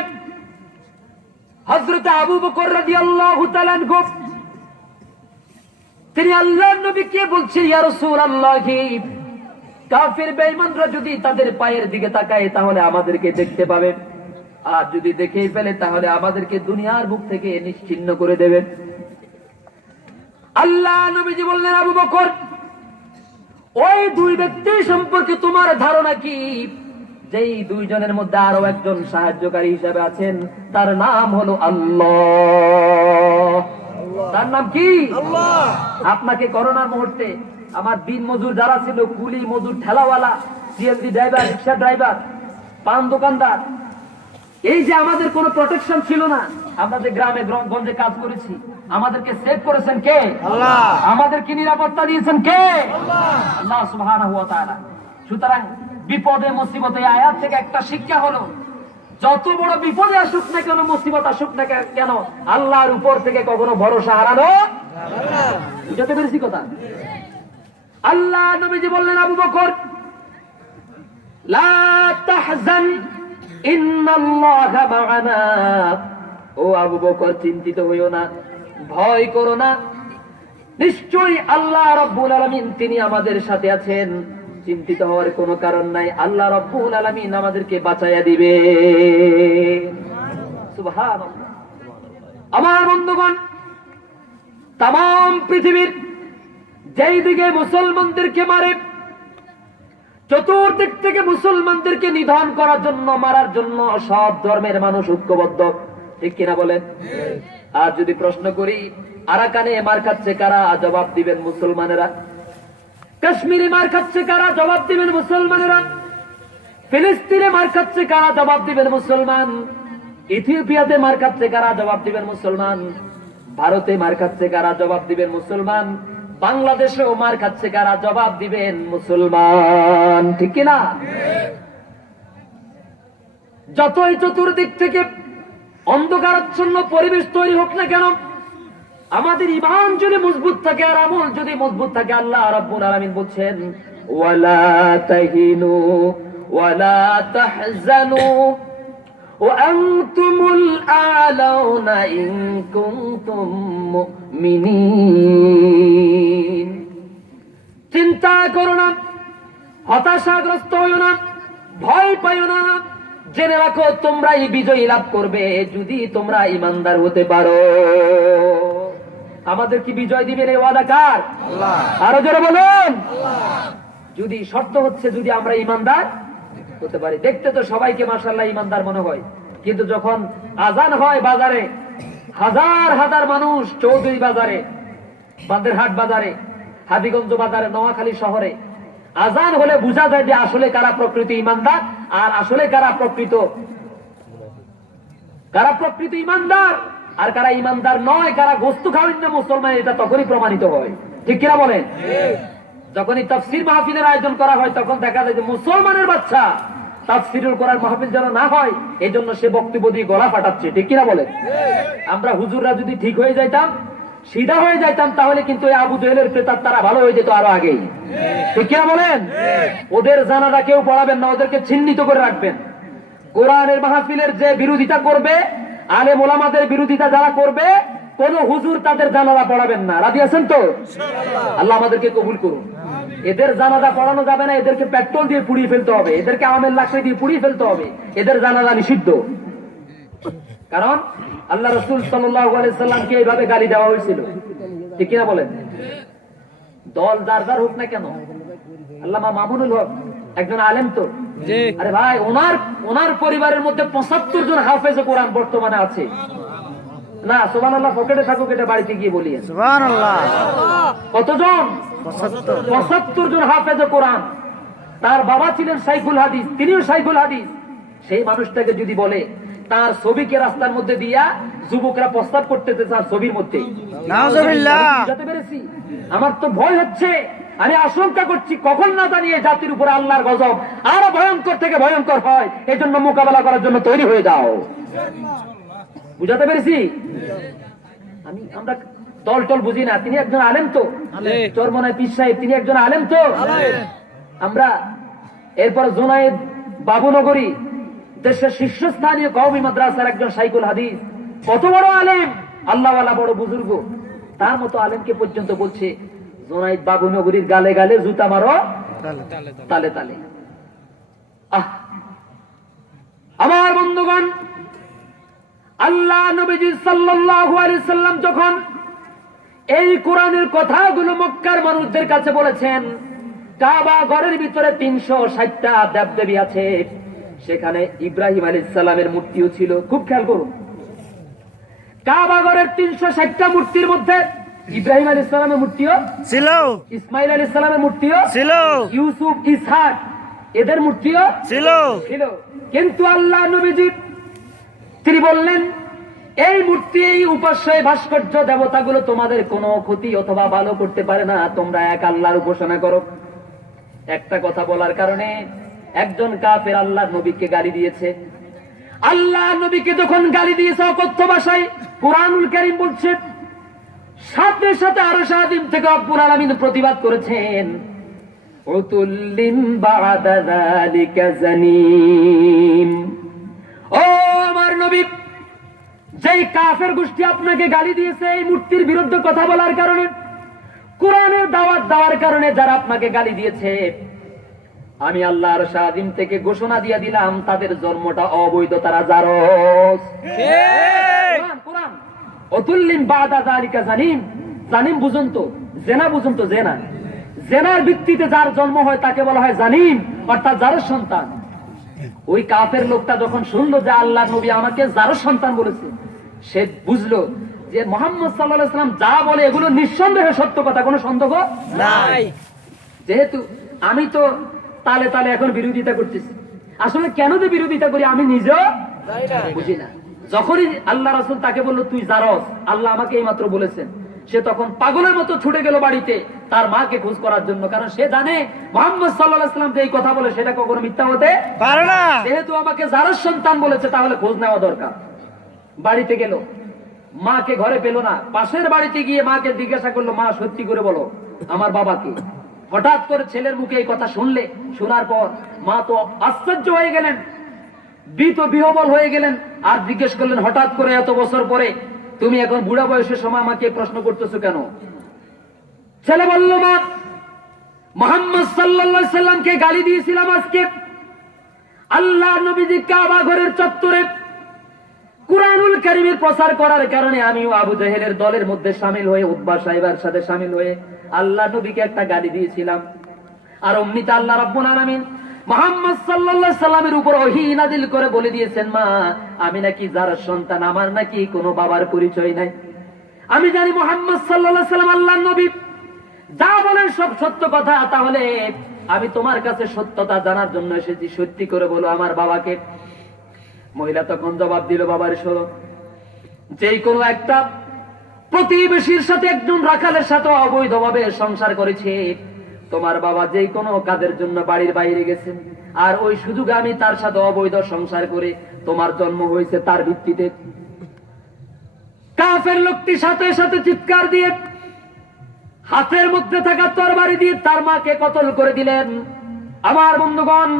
হযরত আবু বকর রাদিয়াল্লাহু তাআলা আনহু তিনি আল্লাহর নবীকে বলছে, ইয়া রাসূলুল্লাহ, কাফের বেঈমানরা যদি তাদের পায়ের দিকে তাকায় তাহলে আমাদেরকে দেখতে পাবে, আর যদি দেখেই ফেলে তাহলে আমাদেরকে দুনিয়ার বুক থেকে নিশ্চিহ্ন করে দেবেন। আল্লাহ নবীজি বললেন, আবু বকর, ওই দুই ব্যক্তি সম্পর্কে তোমার ধারণা কি? যেই দুইজনের মধ্যে আরো একজন সাহায্যকারী হিসেবে আছেন, তার নাম হলো আল্লাহ। তার নাম কি? আল্লাহ। আপনাকে করোনার মুহূর্তে আমার দিন মজুর যারা ছিল, কুলি মজুর, ঠেলাওয়ালা, সিএনজি ড্রাইভার, রিক্সা ড্রাইভার, পান দোকানদার, এই যে আমাদের কোনো প্রোটেকশন ছিল না, আমরা যে গ্রামে গঞ্জে কাজ করেছি, আমাদেরকে সেভ করেছেন কে? আল্লাহ। আমাদেরকে নিরাপত্তা দিয়েছেন কে? আল্লাহ সুবহানাহু ওয়া তাআলা। সুতরাং বিপদে মুসিবতে আয়াত থেকে একটা শিক্ষা হলো, যত বড় বিপদে আসুক না কেন, মুসিবত আসুক না কেন, আল্লাহর উপর থেকে কখনো ভরসা হারানো যাবে না। বুঝতে পেরেছি কথা? আল্লাহ নবীজি বললেন, আবু বকর, লা তাহজান ইন্নাল্লাহা মা'ানা। ও আবু বকর, চিন্তিত হইও না, ভয় করো না, নিশ্চয়ই আল্লাহ রাব্বুল আলামিন তিনি আমাদের সাথে আছেন, চিন্তিত হওয়ার কোনো কারণ নাই, আল্লাহ রাব্বুল আলামিন আমাদেরকে বাঁচাইয়া দিবে। সুবহানাল্লাহ। আমার বন্ধুগণ, তাম পৃথিবীর যেই দিকে মুসলমানদেরকে মারে, চতুর্দিক থেকে মুসলমানদেরকে নিধন করার জন্য, মারার জন্য সব ধর্মের মানুষ ঐক্যবদ্ধ, ঠিক কিনা বলেন? আর যদি প্রশ্ন করি, আরাকানে মার খাচ্ছে কারা? জবাব দিবেন মুসলমানেরা। কাশ্মীরে মার খাচ্ছে কারা? জবাব দিবেন মুসলমানেরা। ফিলিস্তিনে মার খাচ্ছে কারা? জবাব দিবেন মুসলমান। ইথিওপিয়াতে মার খাচ্ছে কারা? জবাব দিবেন মুসলমান। ভারতে মার খাচ্ছে কারা? জবাব দিবেন মুসলমান। বাংলাদেশেও মার খাচ্ছে কারা? জবাব দিবেন মুসলমান, ঠিক কিনা? যতই চতুর্দিক থেকে অন্ধকারাচ্ছন্ন পরিবেশ তৈরি হোক না কেন, আমাদের ঈমান যদি মজবুত থাকে আর আমল যদি মজবুত থাকে, আল্লাহ রাব্বুল আলামিন বলছেন, ওয়ালা তাহিনু ওয়ালা তাহজানু ওয়া আনতুমুল আলাউনা ইন কুনতুম মুমিনিন। চিন্তা করো না, হতাশাগ্রস্ত হইও না, ভয় পাইও না, জেনে রাখো তোমরাই বিজয়ী লাভ করবে যদি তোমরা ঈমানদার হতে পারো। আমাদের কি বিজয় দিবেন এই ওয়াদা কার? আল্লাহ। আরো জোরে বলুন, আল্লাহ। যদি শর্ত হচ্ছে যদি আমরা ঈমানদার হতে পারি। দেখতে তো সবাইকে মাশাআল্লাহ ঈমানদার মনে হয়, কিন্তু যখন আজান হয় বাজারে, হাজার হাজার মানুষ, চৌধুরী বাজারে, বান্দেরহাট বাজারে, হাজীগঞ্জ বাজারে, নোয়াখালী শহরে আজান হলে বোঝা যায় যে আসলে কারা প্রকৃত ঈমানদার আর আসলে কারা প্রকৃত ঈমানদার আর কারা ঈমানদার নয়, কারা গোস্ত খাওয়েন না মুসলমান, এটা তখনই প্রমাণিত হয়, ঠিক কিনা বলেন? যখনই তাফসীর মাহফিলের আয়োজন করা হয় তখন দেখা যায় যে মুসলমানের বাচ্চা তাফসীরুল কোরআন মাহফিল যেন না হয় এই জন্য সে বক্তব্য দিয়ে গলা ফাটাচ্ছে, ঠিক কিনা বলেন? আমরা হুজুররা যদি ঠিক হয়ে যাইতাম, সিধা হয়ে যাইতাম, তাহলে কিন্তু এই আবু জেহেলের প্রেতার তারা ভালো হয়ে যেত আরো আগেই, ঠিক কিনা বলেন? ওদের জানাজা কেউ পড়াবেন না, ওদেরকে চিহ্নিত করে রাখবেন। কোরআনের মাহফিলের যে বিরোধিতা করবে, আলেম ওলামাদের বিরোধিতা যারা করবে, কোন হুজুর তাদের জানাজা পড়াবেন না। রাজি আছেন তো? আল্লাহ আমাদেরকে কবুল করুন। এদের জানাজা পড়ানো যাবে না, এদেরকে পেট্রোল দিয়ে পুড়িয়ে ফেলতে হবে, এদেরকে আমের লাকড়ি দিয়ে পুড়িয়ে ফেলতে হবে, এদের জানাজা নিষিদ্ধ। কারণ আল্লাহ রাসূল সাল্লাল্লাহু আলাইহি সাল্লামকে এইভাবে গালি দেওয়া হয়েছিল, ঠিক কিনা বলেন? দল যার যার হোক না কেন, আল্লামা মামুনুল হক একজন আলেম তো, আরে ভাই ওনার পরিবারের মধ্যে 75 জন হাফেজে কোরআন বর্তমানে আছে না। সুবহানাল্লাহ, পকেটে থাকুক, এটা বাড়িতে গিয়ে বলি। সুবহানাল্লাহ। কতজন? 75 জন হাফেজে কোরআন। তার বাবা ছিলেন শাইখুল হাদিস, তিনিও শাইখুল হাদিস। সেই মানুষটাকে যদি বলে তার ছবিকে রাস্তার মধ্যে দিয়া যুবকরা প্রস্তাব করতেছে তার ছবির মধ্যে, নাউজুবিল্লাহ। বুঝাতে পেরেছি? আমার তো ভয় হচ্ছে, আমি আশঙ্কা করছি কখন না জানিয়ে জাতির উপরে আল্লাহর গজব আরো ভয়ঙ্কর থেকে ভয়ঙ্কর হয়। এই জন্য মোকাবেলা করার জন্য তৈরি হয়ে যাও। বুঝাতে পেরেছি? আমরা দল টল বুঝি না। তিনি একজন আলেম তো, চরমনায় পীর সাহেব, তিনি একজন আলেম তো। আমরা এরপর জোনায়েদ বাবুনগরী, দেশের শীর্ষস্থানীয় কওমি মাদ্রাসার একজন শাইখুল হাদিস, কত বড় আলেম, আল্লাহওয়ালা বড় বুজুর্গ, তার মতো আলেমকে পর্যন্ত বলছে জোনায়েদ বাবুনগরীর গালে গালে জুতা মারো, তালে তালে। আমার বন্ধুগণ, আল্লাহ নবীজি সাল্লাল্লাহু আলাইহি সাল্লাম যখন এই কোরআনের কথাগুলো মক্কার মানুষদের কাছে বলেছেন, কাবা ঘরের ভিতরে 360টা দেবদেবী আছে, সেখানে ইব্রাহিম আলাইহিস সালামের মূর্তিও ছিল। খুব খেয়াল করুন, কাবা ঘরের 360টা মূর্তির মধ্যে ইব্রাহিম আলাইহিস সালামের মূর্তিও ছিল, ইসমাইল আলাইহিস সালামের মূর্তিও ছিল, ইউসুফ, ইসহাক এদের মূর্তিও ছিল। কিন্তু আল্লাহ নবীজি তিনি বললেন, এই মূর্তি, এই উপাস্য, এই ভাস্কর্য দেবতাগুলো তোমাদের কোনো ক্ষতি অথবা ভালো করতে পারে না, তোমরা এক আল্লাহর উপাসনা করো। একটা কথা বলার কারণে একজন কাফের আল্লাহ নবীকে গালি দিয়েছে। আল্লাহ নবীকে যখন গালি দিয়েছে অকথ্য ভাষায়, কুরআনুল কারীম বলছে, সাথে সাথে আরশ আযীম থেকে রব্বুল আলামিন প্রতিবাদ করেছেন, উতুল্লিম বা'দা যালিকা জানিম। ও আমার নবী, যেই কাফের গোষ্ঠী আপনাকে গালি দিয়েছে এই মূর্তির বিরুদ্ধে কথা বলার কারণে, কোরআনের দাওয়াত দেওয়ার কারণে যারা আপনাকে গালি দিয়েছে, আমি আল্লাহ আরশ আযীম থেকে ঘোষণা দিয়ে দিলাম তাদের জন্মটা অবৈধ, তারা জারজ। কোরআন অতুল্লিম বা'দা যালিকা জানিম। জানিম বুঝুন তো, জেনা বুঝুন তো, জেনা, জেনার ভিত্তিতে যার জন্ম হয় তাকে বলা হয় জানিম, অর্থাৎ জারজ সন্তান। ওই কাফের লোকটা যখন শুনলো যে আল্লাহ নবী আমাকে জারজ সন্তান বলেছে, সে বুঝলো যে মুহাম্মদ সাল্লাল্লাহু আলাইহি ওয়াসাল্লাম যা বলে এগুলো নিঃসন্দেহে সত্য কথা, কোনো সন্দেহ নাই। যেহেতু আমি তো তালে তালে এখন বিরোধিতা করতেছি, আসলে কেন যে বিরোধিতা করি আমি নিজেও বুঝি না। যখনই আল্লাহ রাসূল তাকে বললো তুই জারজ, আল্লাহ আমাকে এইমাত্র বলেছেন, সে তখন পাগলের মতো ছুটে গেল বাড়িতে তার মাকে খোঁজ করার জন্য। কারণ সে জানে মুহাম্মদ সাল্লাল্লাহু আলাইহি ওয়াসাল্লাম যে এই কথা বলে সেটা কখনো মিথ্যা হতে পারে না। যেহেতু আমাকে জারজ সন্তান বলেছে, তাহলে খোঁজ নেওয়া দরকার। বাড়িতে গেল, মাকে ঘরে পেল না, পাশের বাড়িতে গিয়ে মাকে জিজ্ঞাসা করলো, মা সত্যি করে বলো আমার বাবাকে। হঠাৎ করে ছেলের মুখে এই কথা শুনলে, শোনার পর মা তো আশ্চর্য হয়ে গেলেন, ভীত বিহ্বল হয়ে গেলেন, আর জিজ্ঞেস করলেন, হঠাৎ করে এত বছর পরে তুমি এখন বুড়া বয়সের সময় আমাকে প্রশ্ন করতেছো কেন? ছেলে বলল, মা, মুহাম্মদ সাল্লাল্লাহু আলাইহি সাল্লামকে গালি দিয়েছিলাম আজকে। আল্লাহ নবীজি কাবা ঘরের চত্বরে কুরআনুল কারীমের প্রচার করার কারণে আমিও আবু জেহেলের দলের মধ্যে শামিল হয়ে, উতবা সাহেবের সাথে শামিল হয়ে আল্লাহ নবীকে একটা গালি দিয়েছিলাম। আর অমনিতে আল্লাহ রাব্বুল আলামিন মুহাম্মদ সাল্লাল্লাহু আলাইহি সাল্লামের উপর ওহী নাযিল করে বলে দিয়েছেন, মা, আমি নাকি যার সন্তান, আমার নাকি কোনো বাবার পরিচয় নাই। আমি জানি মুহাম্মদ সাল্লাল্লাহু আলাইহি সাল্লাম আল্লাহর নবী, যা বলেন সব সত্য কথা। তাহলে আমি তোমার কাছে সত্যতা জানার জন্য এসেছি, সত্যি করে বলো আমার বাবাকে। মহিলা তখন জবাব দিল, বাবার শোনো, যেই কোনো একটা প্রতিবেশীর সাথে, একজন রাখালের সাথে অবৈধভাবে সংসার করেছে, তোমার বাবা যেই কোনো কাজের জন্য বাড়ির বাইরে গেছেন, আর ওই সুযোগে আমি তার সাথে অবৈধ সংসার করে তোমার জন্ম হয়েছে তার ভিত্তিতে। কাফের লোকটি সাথে সাথে চিৎকার দিয়ে হাতের মধ্যে থাকা তরবারি দিয়ে তার মাকে কতল করে দিলেন। আমার বন্ধুগণ,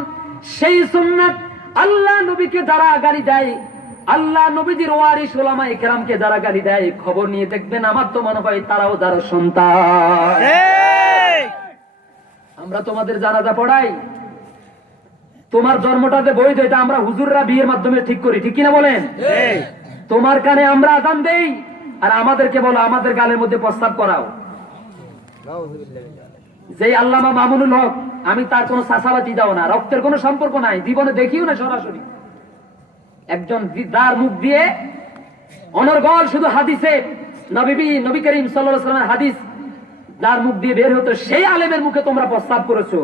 সেই সুন্নাত আল্লাহ নবীকে যারা গালি দেয়, আল্লাহ নবীজির ওয়ারিস উলামায়ে কেরামকে যারা গালি দেয়, খবর নিয়ে দেখবেন আমার তো মনে হয় তারাও যারা সন্তান। আমরা তোমাদের জানাজা পড়াই, তোমার জন্মটাতে বৈধ, এটা আমরা হুজুররা বিয়ের মাধ্যমে ঠিক করি, ঠিক কিনা বলেন? তোমার কানে আমরা আযান দেই আর আমাদেরকে বলো আমাদের গালের মধ্যে প্রস্তাব করাও। যেই আল্লামা মামুনুল হক, আমি তার কোনো চাচাবাচি দাও না, রক্তের কোনো সম্পর্ক নাই, জীবনে দেখিও না সরাসরি। একজন যার মুখ দিয়ে অনর্গল শুধু হাদিসে নবী করিম সাল্লাল্লাহু আলাইহি ওয়াসাল্লামের হাদিস যার মুখ দিয়ে বের হতো, সেই আলেমের মুখে তোমরা প্রস্তাব করেছো।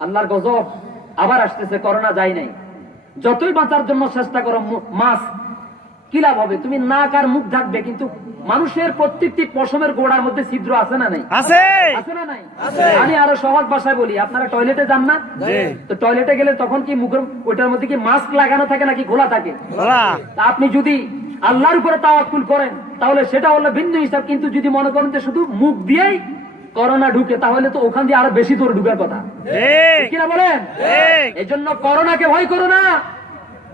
আল্লাহর গজব আবার আসতেছে, করোনা যায় নাই। যতই বাঁচার জন্য চেষ্টা করো মাস্ক, কি লাভ হবে? তুমি নাক আর মুখ ঢাকবে, কিন্তু মানুষের প্রত্যেকটি পশমের গোড়ার মধ্যে ছিদ্র আছে না নাই? আছে না নাই? আমি আরো সহজ ভাষায় বলি, আপনারা টয়লেটে যান না? তো টয়লেটে গেলে তখন কি মুখের ওইটার মধ্যে কি মাস্ক লাগানো থাকে নাকি খোলা থাকে? আপনি যদি আল্লাহর উপরে তাওয়াক্কুল করেন তাহলে সেটা হলো ভিন্ন হিসাব, কিন্তু যদি মনে করেন যে শুধু মুখ দিয়েই করোনা ঢুকে, তাহলে তো ওখান দিয়ে আরো বেশি দূরে ঢুকার কথা, কিনা বলেন? এই জন্য করোনাকে ভয় করো না,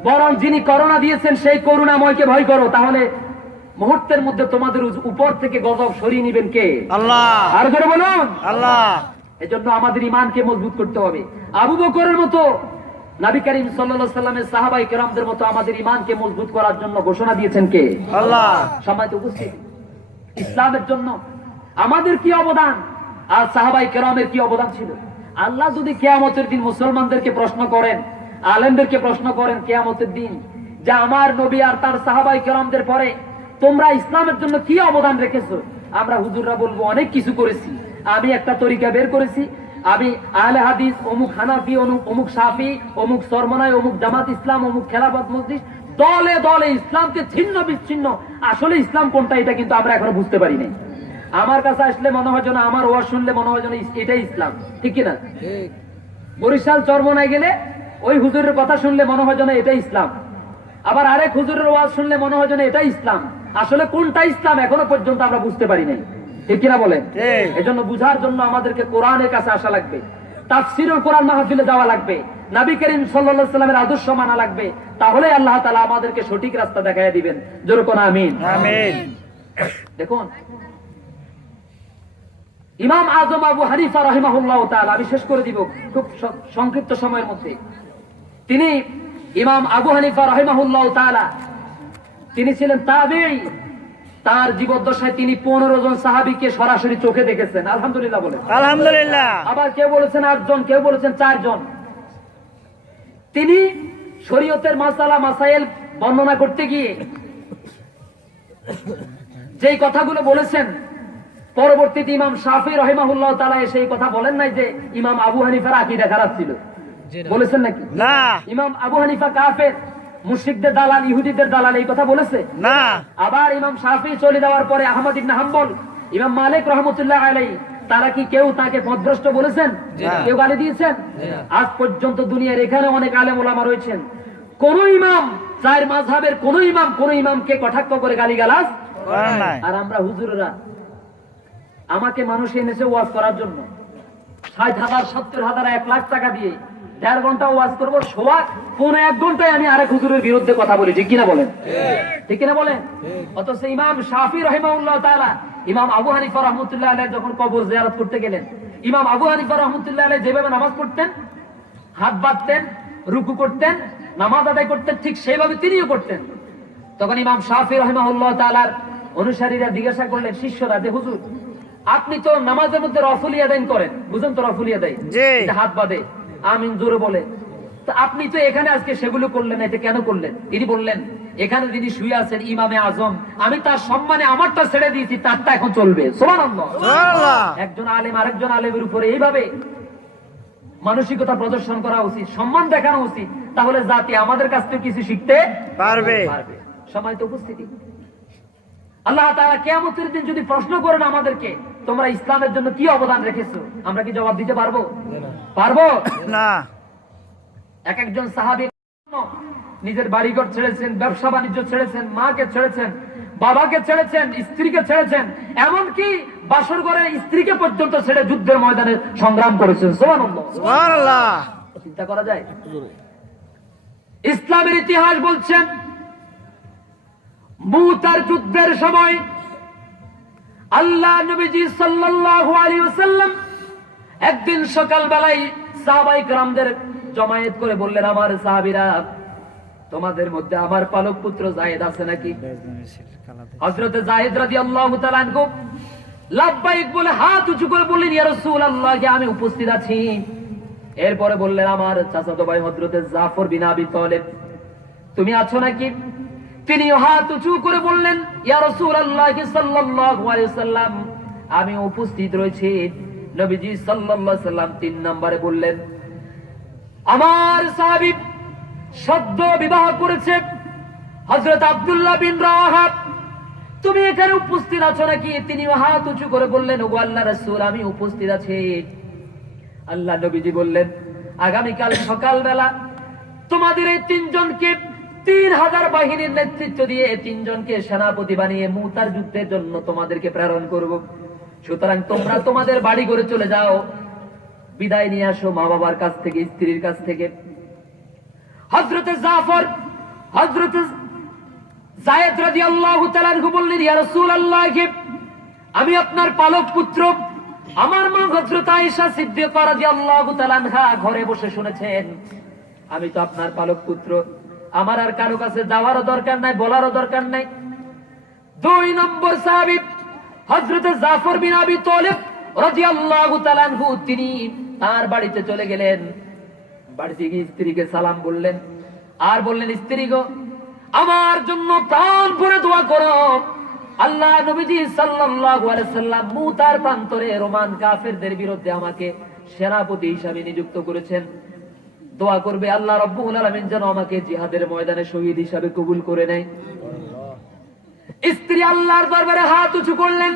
বরং যিনি করোনা দিয়েছেন সেই করুণাময়কে ভয় করো। তাহলে মুহূর্তের মধ্যে তোমাদের উপর থেকে গজব সরিয়ে নিবেন কে? আল্লাহ। আর করে বলুন আল্লাহ। এজন্য আমাদের ঈমানকে মজবুত করতে হবে। আবু বকরের মতো, নবী করিম সাল্লাল্লাহু আলাইহি ওয়াসাল্লামের সাহাবায়ে কেরামদের মতো আমাদের ঈমানকে মজবুত করার জন্য ঘোষণা দিয়েছেন কে? আল্লাহ। সম্মানিত উপস্থিতি, ইসলামের জন্য আমাদের কি অবদান আর সাহাবায়ে কেরামের কি অবদান ছিল? আল্লাহ যদি কিয়ামতের দিন মুসলমানদেরকে প্রশ্ন করেন, আলেমদেরকে প্রশ্ন করেন কিয়ামতের দিন, যে আমার নবী আর তার সাহাবায়ে কেরামদের পরে তোমরা ইসলামের জন্য কি অবদান রেখেছো? আমরা হুজুররা বলবো অনেক কিছু করেছি। আমি একটা তরিকা বের করেছি, আমি আহলে হাদিস, অমুক হানাফি, অমুক শাফি, অমুক সরমনায়, অমুক জামাত ইসলাম, অমুক খেলাফত মজলিস, দলে দলে ইসলামকে ছিন্ন বিচ্ছিন্ন। আসলে ইসলাম কোনটা এটা কিন্তু আমরা এখনো বুঝতে পারি নাই। আমার কাছে আসলে মনে হয় যেন, আমার ওয়াজ শুনলে মনে হয় যেন এটাই ইসলাম, ঠিক কিনা? বরিশাল চরমনায় গেলে ওই হুজুরের কথা শুনলে মনে হয় যেন এটাই ইসলাম, আবার আরেক হুজুরের ওয়াজ শুনলে মনে হয় যেন এটাই ইসলাম। আসলে কোনটা ইসলাম এখনো পর্যন্ত আমরা বুঝতে পারি নাই, ঠিক কিনা বলেন? এজন্য বুঝার জন্য আমাদেরকে কোরআনের কাছে আসা লাগবে, তাফসীরুল কোরআন মাহফিলে যাওয়া লাগবে, নবী করিম সাল্লাল্লাহু আলাইহি ওয়াসাল্লামের আদর্শ মানা লাগবে। তাহলে আল্লাহ তাআলা আমাদেরকে সঠিক রাস্তা দেখায় দিবেন। জোরে কোন আমিন। আমিন। দেখুন, ইমাম আযম আবু হানিফা রাহিমাহুল্লাহ তাআলা, আমি শেষ করে দিব খুব সংক্ষিপ্ত সময়ের মধ্যে। তিনি ইমাম আবু হানিফা রাহিমাহুল্লাহ তাআলা, তিনি ছিলেন তাবেঈ। তার জীবদ্দশায় তিনি 15 জন সাহাবীকে সরাসরি চোখে দেখেছেন। আলহামদুলিল্লাহ বলেন। আলহামদুলিল্লাহ। আবার কেউ বলেছেন 8 জন, কেউ বলেছেন 4 জন। তিনি শরীয়তের মাসালা মাসাইল বর্ণনা করতে গিয়ে যেই কথাগুলো বলেছেন, পরবর্তীতে ইমাম শাফি রাহিমাহুল্লাহ তাআলা সেই কথা বলেন নাই যে ইমাম আবু হানিফার আকীদা খারাপ ছিল, বলেছেন নাকি? না। ইমাম আবু হানিফা কাফের, মুশরিকদের দালাল, ইহুদিদের দালাল, এই কথা বলেছে না। আবার ইমাম শাফি চলে যাওয়ার পরে আহমদ ইবনে হাম্বল, ইমাম মালিক রাহমাতুল্লাহ আলাইহি, তারা কি কেউ তাকে পথভ্রষ্ট বলেছেন? কেউ গালি দিয়েছেন? আজ পর্যন্ত দুনিয়ার এখানে অনেক আলেম ওলামা রয়েছেন, কোন ইমাম, চার মাযহাবের কোন ইমামকে কটাক্ষ করে গালিগালাজ করেন নাই। আর আমরা হুজুররা, আমাকে মানুষ এনেছে ওয়াজ করার জন্য, 60,000 70,000 1 লাখ টাকা দিয়ে 1.5 ঘন্টা ওয়াজ করবো, পৌনে 1 ঘন্টায় আমি আরেক হুজুরের বিরুদ্ধে কথা বলি, ঠিক কিনা বলেন? ঠিক কিনা বলেন? অথচ ইমাম শাফি রাহিমাহুল্লাহ তাআলা, ইমাম আবু হানিফা রাহমাতুল্লাহ আলাইহি যখন কবর জিয়ারত করতে গেলেন, ইমাম আবু হানিফা রাহমাতুল্লাহ আলাইহি যেভাবে নামাজ পড়তেন, হাত বাঁধতেন, রুকু করতেন, নামাজ আদায় করতেন, ঠিক সেইভাবে তিনিও করতেন। তখন ইমাম শাফি রাহিমাহুল্লাহ তাআলার অনুসারীরা জিজ্ঞাসা করলেন শিষ্যরা, যে হুজুর, আপনি তো নামাজের মধ্যে রফুল ইয়াদাইন করেন, বুঝেন তো রফুল ইয়াদাইন, হাত বাঁধে, আমিন জোরে বলে, তো আপনি তো এখানে আজকে সেগুলো করলেন, এটা কেন করলেন? তিনি বললেন, এখানে যিনি শুয়ে আছেন ইমামে আজম, আমি তার সম্মানে আমারটা ছেড়ে দিয়েছি, তারটা এখন চলবে। সুবহানাল্লাহ। একজন আলেম আরেকজন আলেমের উপরে এইভাবে মানসিকতা প্রদর্শন করা উচিত, সম্মান দেখানো উচিত, তাহলে জাতি আমাদের কাছ থেকে কিছু শিখতে পারবে। সম্মানিত উপস্থিতি, আল্লাহ তাআলা কিয়ামতের দিন যদি প্রশ্ন করেন আমাদেরকে, তোমরা ইসলামের জন্য কি অবদান রেখেছো? আমরা কি জবাব দিতে পারবো? পারবো না। এক একজন সাহাবী নিজের বাড়িঘর ছেড়েছেন, ব্যবসা বাণিজ্য ছেড়েছেন, মাকে ছেড়েছেন, বাবাকে ছেড়েছেন, স্ত্রীকে ছেড়েছেন, এমনকি বাসর ঘরে স্ত্রীকে পর্যন্ত ছেড়ে যুদ্ধের ময়দানে সংগ্রাম করেছেন। সুবহানাল্লাহ। সুবহানাল্লাহ। চিন্তা করা যায়? ইসলামের ইতিহাস বলছেন মুতার যুদ্ধের সময় আল্লাহ নবীজি সাল্লাল্লাহু আলাইহি ওয়াসাল্লাম একদিন সকাল বেলায় সাহাবায়ে কেরামদের জমায়েত করে বললেন, আমার সাহাবীরা, তোমাদের মধ্যে আমার পালক পুত্র যায়েদ আছে নাকি? হযরত যায়েদ রাদিয়াল্লাহু তাআলা আনহু লাব্বাইক বলে হাত উঁচু করে বললেন, ইয়া রাসূলুল্লাহ, আমি উপস্থিত আছি। এরপরে বললেন, আমার চাচাতো ভাই হযরত জাফর বিন আবি তালেব, তুমি আছো নাকি? তিনিও হাত উঁচু করে বললেন, ইয়া রাসূলুল্লাহ সাল্লাল্লাহু আলাইহি ওয়াসাল্লাম, আমি উপস্থিত রয়েছি। নবীজি সাল্লাল্লাহু আলাইহি ওয়াসাল্লাম 3 নম্বরে বললেন, আমার সাহাবী সদ্য বিবাহ করেছে হযরত আব্দুল্লাহ বিন রাওয়াহা, তুমি এখানে উপস্থিত আছো নাকি? তিনিও হাত উঁচু করে বললেন, ওগো আল্লাহর রাসূল, আমি উপস্থিত আছি। আল্লাহ নবীজি বললেন, আগামীকাল সকালবেলা তোমাদের এই 3 জনকে 3000 বাহিনীর নেতৃত্ব দিয়ে 3 জনকে সেনাপতি বানিয়ে মুতার যুদ্ধের জন্য তোমাদেরকে প্রেরণ করব। সুতরাং তোমরা তোমাদের বাড়ি ঘরে চলে যাও, বিদায় নিয়ে আসো মা বাবার কাছ থেকে, স্ত্রীর কাছ থেকে। হযরতে জাফর, হযরতে যায়েদ রাদিয়াল্লাহু তাআলা আনহু বললেন, ইয়া রাসূলুল্লাহ, আমি আপনার পালক পুত্র। আমার মা হযরত আয়েশা সিদ্দিকা রাদিয়াল্লাহু তাআলা আনহা ঘরে বসে শুনেছেন, আমি তো আপনার পালক পুত্র, আমার আর কারো কাছে যাওয়ারও দরকার নাই, বলারও দরকার নাই। 2 নম্বর সাহাবী হযরত জাফর বিন আবি তালেব রাদিয়াল্লাহু তাআলা আনহু, তিনি তার বাড়িতে চলে গেলেন। বাড়িতে গিয়ে স্ত্রীকে সালাম বললেন, আর বললেন, স্ত্রী গো, আমার জন্য প্রাণ ভরে দোয়া করো। আল্লাহ নবীজি সাল্লাল্লাহু আলাইহি সাল্লাম মুতার প্রান্তরে রোমান কাফেরদের বিরুদ্ধে আমাকে সেনাপতি হিসেবে নিযুক্ত করেছেন। দোয়া করবে আল্লাহ রাব্বুল আলামিন যেন আমাকে জিহাদের ময়দানে শহীদ হিসেবে কবুল করে নেয়। স্ত্রী আল্লাহর দরবারে হাত উঁচু করলেন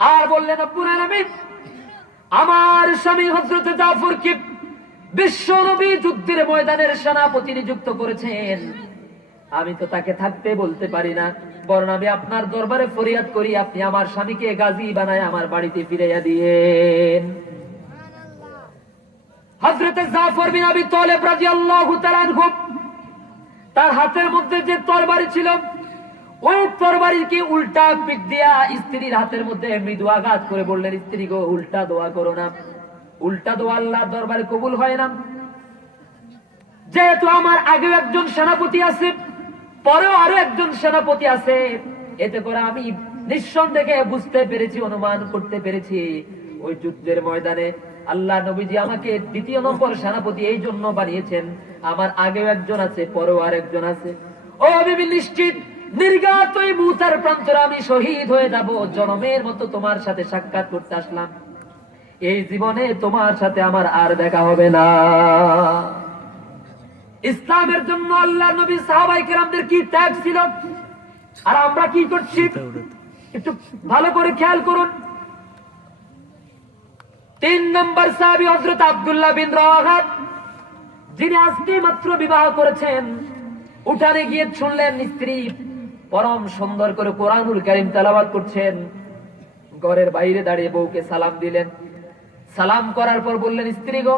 আর বললেন, রব্বুল আলামিন, আমার স্বামী হযরত জাফরকে বিশ্ব নবী যুদ্ধের ময়দানের সেনাপতি নিযুক্ত করেছেন, আমি তো তাকে থাকতে বলতে পারি না, বরং আমি আপনার দরবারে ফরিয়াদ করি, আপনি আমার স্বামীকে গাজী বানায় আমার বাড়িতে ফিরাইয়া দিয়েন। হযরত জাফর বিন আবি তালেব রাদিয়াল্লাহু তাআলা আনহু, তার হাতের মধ্যে যে তরবারি ছিল, ওই তরবারিকে উল্টা পিক দিয়া স্ত্রীর হাতের মধ্যে মৃদু আঘাত করে বললেন, স্ত্রী গো, উল্টা দোয়া করো না, উল্টা দোয়া আল্লাহর দরবারে কবুল হয় না। যেহেতু আমার আগে একজন সেনাপতি আছে, পরেও আরো একজন সেনাপতি আছে, এতে করে আমি নিঃসন্দেহে বুঝতে পেরেছি, অনুমান করতে পেরেছি, ওই যুদ্ধের ময়দানে আল্লাহ নবীজি আমাকে 2 নম্বর সেনাপতি এই জন্য বানিয়েছেন, আমার আগেও একজন আছে, পরেও আর একজন আছে। ও বিবি, নিশ্চিত নির্ঘাত ওই মুতার প্রান্তরে আমি শহীদ হয়ে যাব। জনমের মতো তোমার সাথে সাক্ষাৎ করতে আসলাম, এই জীবনে তোমার সাথে আমার আর দেখা হবে না। ইসলামের জন্য আল্লাহ নবী সাহাবায়ে কেরামদের কি ত্যাগ ছিল, আর আমরা কি করছি একটু ভালো করে খেয়াল করুন। 3 নম্বর সাহাবী হযরত আব্দুল্লাহ বিন রাওয়াহা, যিনি আজকে মাত্র বিবাহ করেছেন। উঠানে গিয়ে শুনলেন স্ত্রী পরম সুন্দর করে কোরআনুল কারীম তেলাওয়াত করছেন। ঘরের বাইরে দাঁড়িয়ে বউকে সালাম দিলেন। সালাম করার পর বললেন, স্ত্রী গো,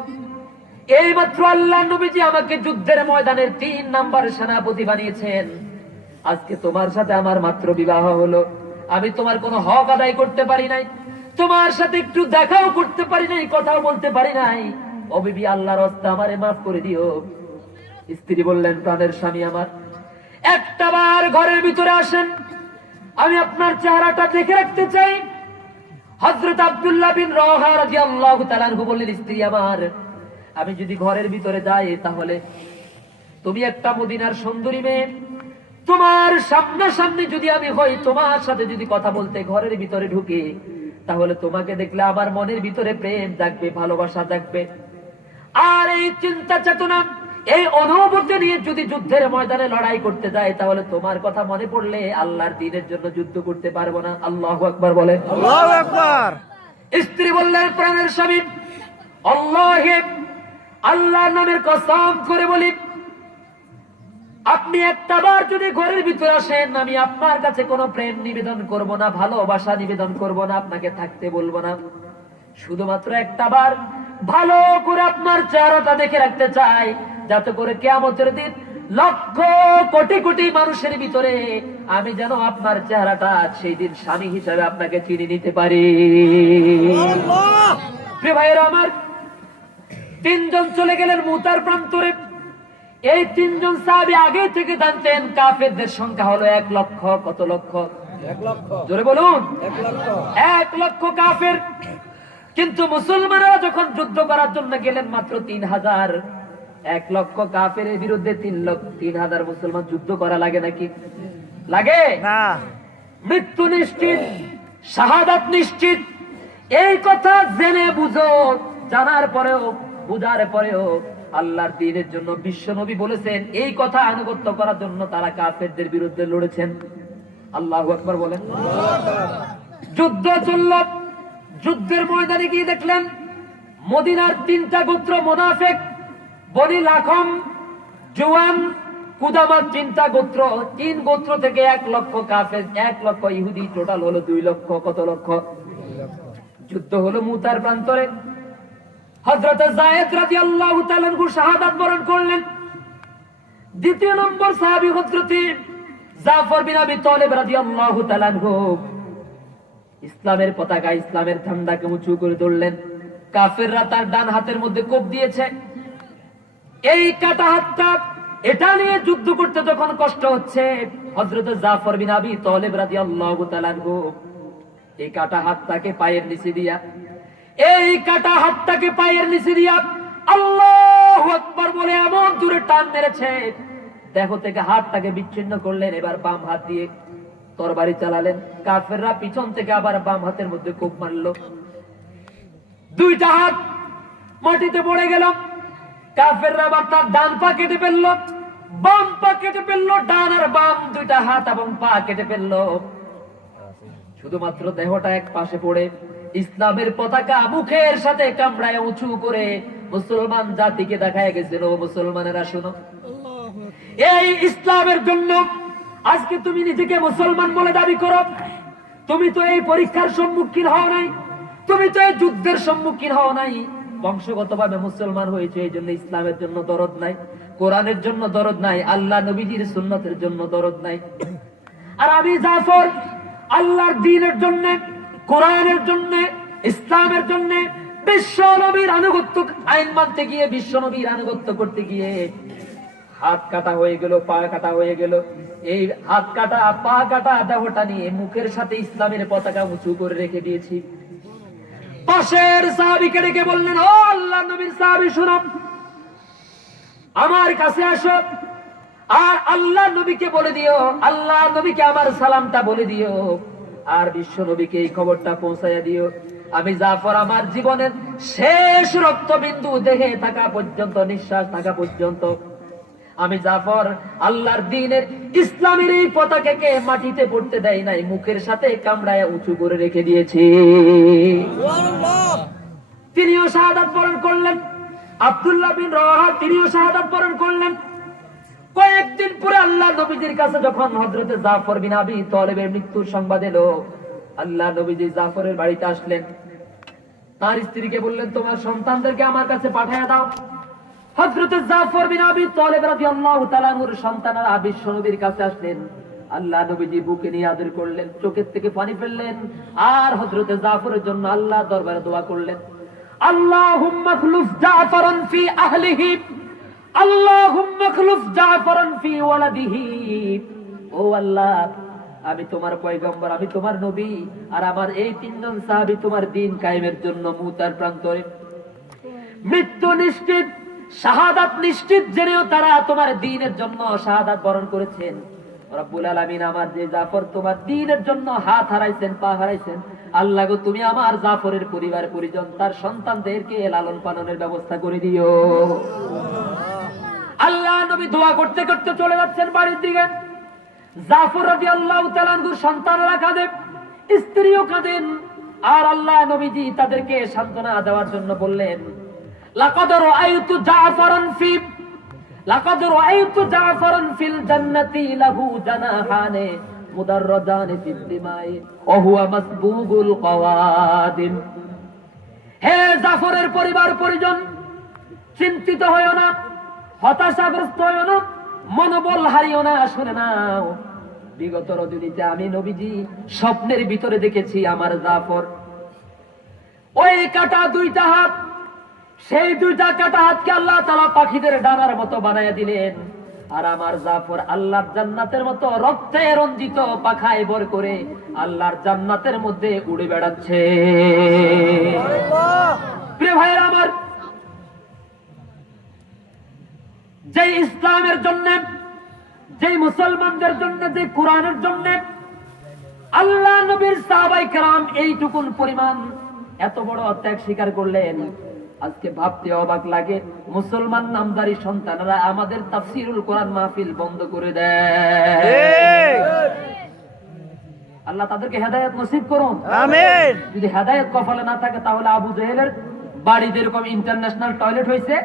এই মাত্র আল্লাহ নবীজি আমাকে যুদ্ধের ময়দানের 3 নম্বর সেনাপতি বানিয়েছেন। আজকে তোমার সাথে আমার মাত্র বিবাহ হলো, আমি তোমার কোনো হক আদায় করতে পারি নাই, তোমার সাথে একটু দেখাও করতে পারি নাই, কথাও বলতে পারি নাই। ও বিবি, আল্লাহর রাস্তা আমারে মাফ করে দিও। স্ত্রী বললেন, প্রাণের স্বামী আমার, একটাবার ঘরের ভিতরে আসেন, আমি আপনার চেহারাটা দেখে রাখতে চাই। হযরত আব্দুল্লাহ বিন রাওয়াহা রাদিয়াল্লাহু তাআলা আনহু বললেন, স্ত্রী আমার, আমি যদি ঘরের ভিতরে যাই তাহলে তুমি একটা মদিনার সুন্দরী মেয়ে, তোমার সামনাসামনি যদি আমি হই, তোমার সাথে যদি কথা বলতে ঘরের ভিতরে ঢুকি, তাহলে তোমাকে দেখলে আমার মনের ভিতরে প্রেম জাগবে, ভালোবাসা জাগবে। আর এই চিন্তা চেতনা, এই অনুভূতি নিয়ে যদি যুদ্ধের ময়দানে লড়াই করতে যায়, তাহলে তোমার কথা মনে পড়লে আল্লাহর দ্বীনের জন্য যুদ্ধ করতে পারবো না। আল্লাহু আকবার বলেন। আল্লাহু আকবার। স্ত্রী বললেন, প্রাণের স্বামী, আল্লাহে, আল্লাহর নামের কসম করে বলি, আপনি একটাবার যদি ঘরের ভিতরে আসেন, আমি আপনার কাছে কোনো প্রেম নিবেদন করব না, ভালোবাসা নিবেদন করব না, আপনাকে থাকতে বলবো না। শুধুমাত্র একটাবার ভালো করে আপনার চেহারাটা দেখে রাখতে চাই, যাতে করে কিয়ামতের দিন লক্ষ কোটি কোটি মানুষের ভিতরে আমি যেন আপনার চেহারাটা সেই দিন স্বামী হিসাবে আপনাকে চিনে নিতে পারি। প্রিয় ভাইয়েরা আমার, তিনজন চলে গেলেন মুতার প্রান্তরে। এই তিনজন সাহাবী আগে থেকে জানতেন কাফেরদের সংখ্যা হলো 1 লক্ষ। কত লক্ষ? 1 লক্ষ। জোরে বলুন। 1 লক্ষ। 1 লক্ষ কাফের। কিন্তু মুসলমানরা যখন যুদ্ধ করার জন্য গেলেন মাত্র 3000। 1 লক্ষ কাফের বিরুদ্ধে 3,000 মুসলমান যুদ্ধ করা লাগে নাকি? লাগে না। মৃত্যু নিশ্চিত, শাহাদাত নিশ্চিত। এই কথা জেনে বুঝো, জানার পরেও, বুঝার পরেও আল্লাহর দ্বীনের জন্য বিশ্বনবী বলেছেন, এই কথা আনুগত্য করার জন্য তারা কাফেরদের বিরুদ্ধে লড়েছেন। আল্লাহু আকবার বলেন। যুদ্ধ চলল। যুদ্ধের ময়দানে গিয়ে দেখলেন মদিনার 3টা গোত্র মুনাফিক, বনি লাখম, জুয়ান, কুদামার 3টা গোত্র, 3 গোত্র থেকে 1 লক্ষ কাফের, 1 লক্ষ ইহুদি, টোটাল হলো 2 লক্ষ। কত লক্ষ? যুদ্ধ হলো মুতার প্রান্তরে। হযরত যায়েদ রাদিয়াল্লাহু তাআলা আনহু শাহাদাত বরণ করলেন। দ্বিতীয় নম্বর সাহাবী হযরত জাফর বিন আবি তালিব রাদিয়াল্লাহু তাআলা আনহু ইসলামের পতাকা, ইসলামের ঝান্ডাকে উঁচু করে ধরলেন। কাফেররা তার ডান হাতের মধ্যে কোপ দিয়েছে। এই কাটা হাতটা, এটা নিয়ে যুদ্ধ করতে যখন কষ্ট হচ্ছে, হযরত জাফর বিন আবি তালিব রাদিয়াল্লাহু তাআলা আনহু এই কাটা হাতটাকে পায়ের নিচে দিয়া, এই কাটা হাতটাকে পায়ের নিচে দিয়া আল্লাহু আকবার বলে এমন জোরে টান মেরেছে, দেহ থেকে হাতটাকে বিচ্ছিন্ন করলেন। এবার বাম হাত দিয়ে তরবারি চালালেন। কাফেররা পিছন থেকে আবার বাম হাতের মধ্যে কোপ মারলো। 2টা হাত মাটিতে পড়ে গেল। কাফেররা আবার তার ডান পা কেটে ফেললো, বাম পা কেটে ফেললো, ডান আর বাম 2টা হাত এবং পা কেটে ফেললো। শুধুমাত্র দেহটা এক পাশে পড়ে ইসলামের পতাকা মুখের সাথে কামড়ায় উঁচু করে মুসলমান জাতিকে দেখায় গেছিল, মুসলমানেরা শোনো, এই ইসলামের জন্য আজকে তুমি নিজেকে মুসলমান বলে দাবি করো, তুমি তো এই পরীক্ষার সম্মুখীন হও নাই, তুমি তো এই যুদ্ধের সম্মুখীন হও নাই, বংশগতভাবে মুসলমান হয়েছে, এই জন্য ইসলামের জন্য দরদ নাই, কোরআনের জন্য দরদ নাই, আল্লাহ নবীজির সুন্নতের জন্য দরদ নাই। আর আমি জাফর আল্লাহর দ্বীনের জন্য, কোরআনের জন্য, ইসলামের জন্য, বিশ্ব নবীর আনুগত্য আইন মানতে গিয়ে, বিশ্ব নবীর আনুগত্য করতে গিয়ে হাত কাটা হয়ে গেল, পা কাটা হয়ে গেল। এই হাত কাটা, পা কাটা দেহটা নিয়ে মুখের সাথে ইসলামের পতাকা উঁচু করে রেখে দিয়েছি। পাশের সাহাবীকে ডেকে বললেন, ও আল্লাহর নবীর সাহাবী শুনো, আমার কাছে আসো, আর আল্লাহ নবীকে বলে দিও, আল্লাহ নবীকে আমার সালামটা বলে দিও, আর বিশ্ব নবীকে এই খবরটা পৌঁছাইয়া দিও, আমি জাফর আমার জীবনের শেষ রক্তবিন্দু দেহে থাকা পর্যন্ত, নিঃশ্বাস থাকা পর্যন্ত আমি জাফর আল্লাহর দ্বীনের, ইসলামের এই পতাকাকে মাটিতে পড়তে দেয় নাই, মুখের সাথে কামড়ায় উঁচু করে রেখে দিয়েছি। তিনিও শাহাদাত বরণ করলেন। আব্দুল্লাহ বিন রাওয়াহা তিনিও শাহাদাত বরণ করলেন। কয়েকদিন পরে আল্লাহ নবীজির কাছে যখন হযরত জাফর বিন আবি তালিবের মৃত্যুর সংবাদ এলো, আল্লাহ নবীজি জাফরের বাড়িতে আসলেন। তার স্ত্রীকে বললেন, তোমার সন্তানদেরকে আমার কাছে পাঠিয়ে দাও। হযরত জাফর বিন আবি তালিব রাদিয়াল্লাহু তাআলা আনহুর সন্তানেরা বিশ্ব নবীর কাছে আসলেন। আল্লাহ নবীজি বুকে নিয়ে আদর করলেন, চোখের থেকে পানি ফেললেন, আর হযরত জাফরের জন্য আল্লাহ দরবারে দোয়া করলেন, আল্লাহুম্মা খলুফ জাফরান ফি আহলিহি, আল্লাহুম্মা খলুফ জাফরান ফি ওয়ালাদিহি। ও আল্লাহ, আমি তোমার পয়গম্বর, আমি তোমার নবী, আর আমার এই 3 জন সাহাবী তোমার দ্বীন কায়েমের জন্য মুতার প্রান্তরে মৃত্যু নিশ্চিত, শাহাদাত নিশ্চিত জেনেও তারা তোমার দ্বীনের জন্য শাহাদাত বরণ করেছেন। রব্বুল আলামিন আমার যে জাফর তোমার দ্বীনের জন্য হাত হারাইছেন, পা হারাইছেন, আল্লাহ গো তুমি আমার জাফরের পরিবার পরিজন, তার সন্তানদেরকে লালন পালনের ব্যবস্থা করে দিও। নবী দোয়া করতে করতে চলে যাচ্ছেন বাড়ির দিকে। জাফর রাদিয়াল্লাহু তাআলা আনহুর সন্তানেরা কাঁদে, স্ত্রীও কাঁদেন, আর আল্লাহ নবীজি তাদেরকে সান্ত্বনা দেওয়ার জন্য বললেন, লাকাদ রাআইতু জাফরান ফিল জান্নাতি লাহু জানাহানে মুদাররাজান ফিদ দিমাই ওয়া হুয়া মাসবুগুল কওয়াদিম। হে জাফরের পরিবার পরিজন, চিন্তিত হয়ো না, হতাশাগ্রস্ত হয়ো না, মনোবল হারিও না। শুনে নাও, বিগত রজনীতে আমি নবীজি স্বপ্নের ভিতরে দেখেছি আমার জাফর ওই কাটা দুইটা হাত, সেই দুইটা কাটা হাতকে আল্লাহ তাআলা পাখিদের ডানার মতো বানায়া দিলেন, আর আমার জাফর আল্লাহর জান্নাতের মতো রক্তে রঞ্জিত পাখায় ভর করে আল্লাহর জান্নাতের মধ্যে উড়ে বেড়াচ্ছে। প্রিয় ভাইয়েরা আমার, যে ইসলামের জন্য, যে মুসলমানদের জন্য, যে কোরআনের জন্য আল্লাহ নবীর সাহাবায়ে কেরাম এইটুকুন পরিমাণ এত বড় ত্যাগ স্বীকার করলেন, আজকে ভাবতে অবাক লাগে মুসলমান নামদারি সন্তানরা আমাদের তাফসীরুল কোরআন মাহফিল বন্ধ করে দেয়। আল্লাহ তাদেরকে হেদায়েত নসিব করুন, আমিন। যদি হেদায়েত কপালে না থাকে তাহলে আবু জেহেলের বাড়ি যেরকম ইন্টারন্যাশনাল টয়লেট হয়েছে,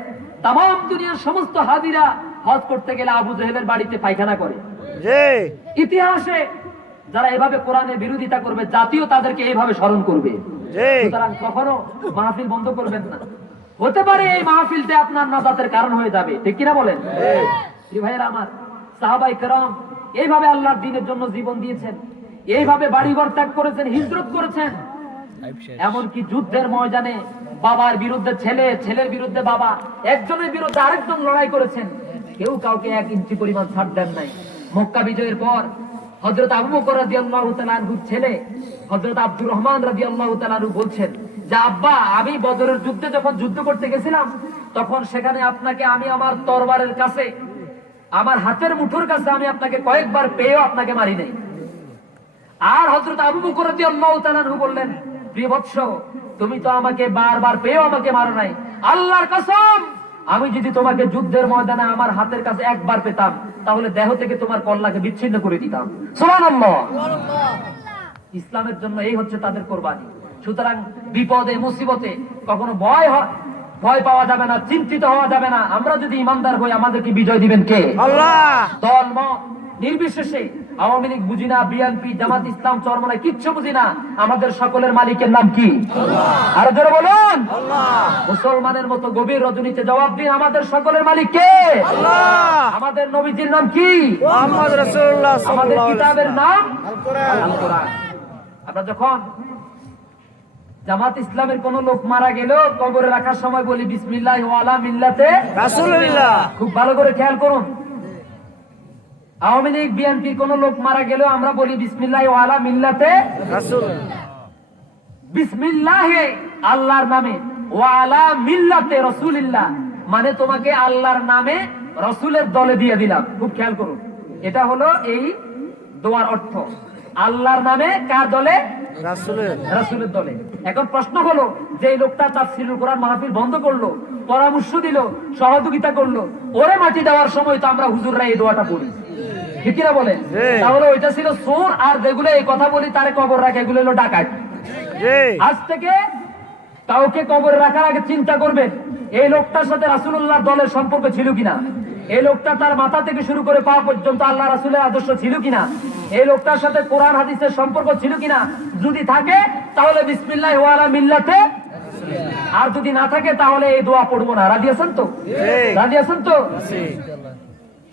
তাম দুনিয়ার সমস্ত হাজিরা হজ করতে গেলে আবু জেহেলের বাড়িতে পায়খানা করে। ইতিহাসে যারা এভাবে কোরআনের বিরোধিতা করবে, জাতীয় তাদেরকে এইভাবে স্মরণ করবে। সুতরাং কখনো মাহফিল বন্ধ করবেন না। হতে পারে এই মাহফিলটা আপনার নাজাতের কারণ হয়ে যাবে, ঠিক কিনা বলেন? ভাইয়েরা আমার, সাহাবায়ে কেরাম এইভাবে আল্লাহর দ্বীনের জন্য জীবন দিয়েছেন, এইভাবে বাড়িঘর ত্যাগ করেছেন, হিজরত করেছেন, এমনকি যুদ্ধের ময়দানে বাবার বিরুদ্ধে ছেলে, ছেলের বিরুদ্ধে বাবা, একজনের বিরুদ্ধে আরেকজন লড়াই করেছেন, কেউ কাউকে 1 ইঞ্চি পরিমাণ ছাড় দেন নাই। মক্কা বিজয়ের পর হযরত আবু বকর রাদিয়াল্লাহু তাআলা আনহুর ছেলে হযরত আব্দুর রহমান রাদিয়াল্লাহু তাআলা আনহু বলছেন যে, আব্বা, আমি বদরের যুদ্ধে যখন যুদ্ধ করতে গেছিলাম তখন সেখানে আপনাকে আমি আমার তরবারের কাছে, আমার হাতের মুঠোর কাছে আমি আপনাকে কয়েকবার পেয়েও আপনাকে মারি নাই। আর হযরত আবু বকর রাদিয়াল্লাহু তাআলা আনহু বললেন, প্রিয় বৎস, তুমি তো আমাকে বারবার পেয়েও আমাকে মারো নাই, আল্লাহর কসম, আমি যদি তোমাকে যুদ্ধের ময়দানে আমার হাতের কাছে একবার পেতাম তাহলে দেহ থেকে তোমার কল্লাকে বিচ্ছিন্ন করে দিতাম। সুবহানাল্লাহ। ইসলামের জন্য এই হচ্ছে তাদের কোরবানি। সুতরাং বিপদে মুসিবতে কখনো ভয় পাওয়া যাবে না, চিন্তিত হওয়া যাবে না। আমরা যদি ইমানদার হই, আমাদেরকে বিজয় দিবেন কে? আল্লাহ। দল মত নির্বিশেষে, আওয়ামী লীগ বুঝি না, বিএনপি, জামাত ইসলাম, চরমনাই কিচ্ছু বুঝি না, আমাদের সকলের মালিকের নাম কি? আল্লাহ। আরো জোরে বলুন, আল্লাহ। মুসলমানের মতো গভীর রজনীতে জবাব দিন, আমাদের সকলের মালিক কে? আল্লাহ। আমাদের নবীজির নাম কি? মুহাম্মদ রাসূলুল্লাহ। আমাদের কিতাবের নাম আল কোরআন। আমরা যখন জামাত ইসলামের কোন লোক মারা গেল কবরে রাখার সময় বলি বিসমিল্লাহি ওয়া আলা মিল্লাতে রাসূলুল্লাহ। খুব ভালো করে খেয়াল করুন। আওয়ামী লীগ বিএনপির কোন লোক মারা গেল আমরা বলি বিসমিল্লাহি ওয়া আলা মিল্লাতে রাসূলুল্লাহ। বিসমিল্লাহে আল্লাহর নামে, ওয়া আলা মিল্লাতে রাসূলুল্লাহ মানে তোমাকে আল্লাহর নামে রাসূলের দলে দিয়ে দিলাম। খুব খেয়াল করুন, এটা হলো এই দোয়ার অর্থ। আল্লাহর নামে কার দলে? রাসূলের দলে। এখন প্রশ্ন হলো, যে লোকটা তাফসীরুল কোরআন মাহফিল বন্ধ করলো, পরামর্শ দিল, সহযোগিতা করলো, ওরে মাটি দেওয়ার সময় তো আমরা হুজুররা এই দোয়াটা পড়ি, ঠিক কিনা বলেন? তাহলে ওইটা ছিল চোর, আর যেগুলো এই কথা বলি তারে কবর রাখে, এগুলো হলো ডাকাত। আজ থেকে কাউকে কবর রাখার আগে চিন্তা করবেন এই লোকটার সাথে রাসূলুল্লাহর দলের সম্পর্ক ছিল কিনা, এই লোকটা তার মাথা থেকে শুরু করে পা পর্যন্ত আল্লাহ রাসূলের আদর্শ ছিল কিনা, এই লোকটার সাথে কোরআন হাদিসের সম্পর্ক ছিল কিনা। যদি থাকে তাহলে বিসমিল্লাহি ওয়া আলা মিল্লাতে, আর যদি না থাকে তাহলে এই দোয়া পড়বো না। রাজি আছেন তো? রাজি আছেন তো?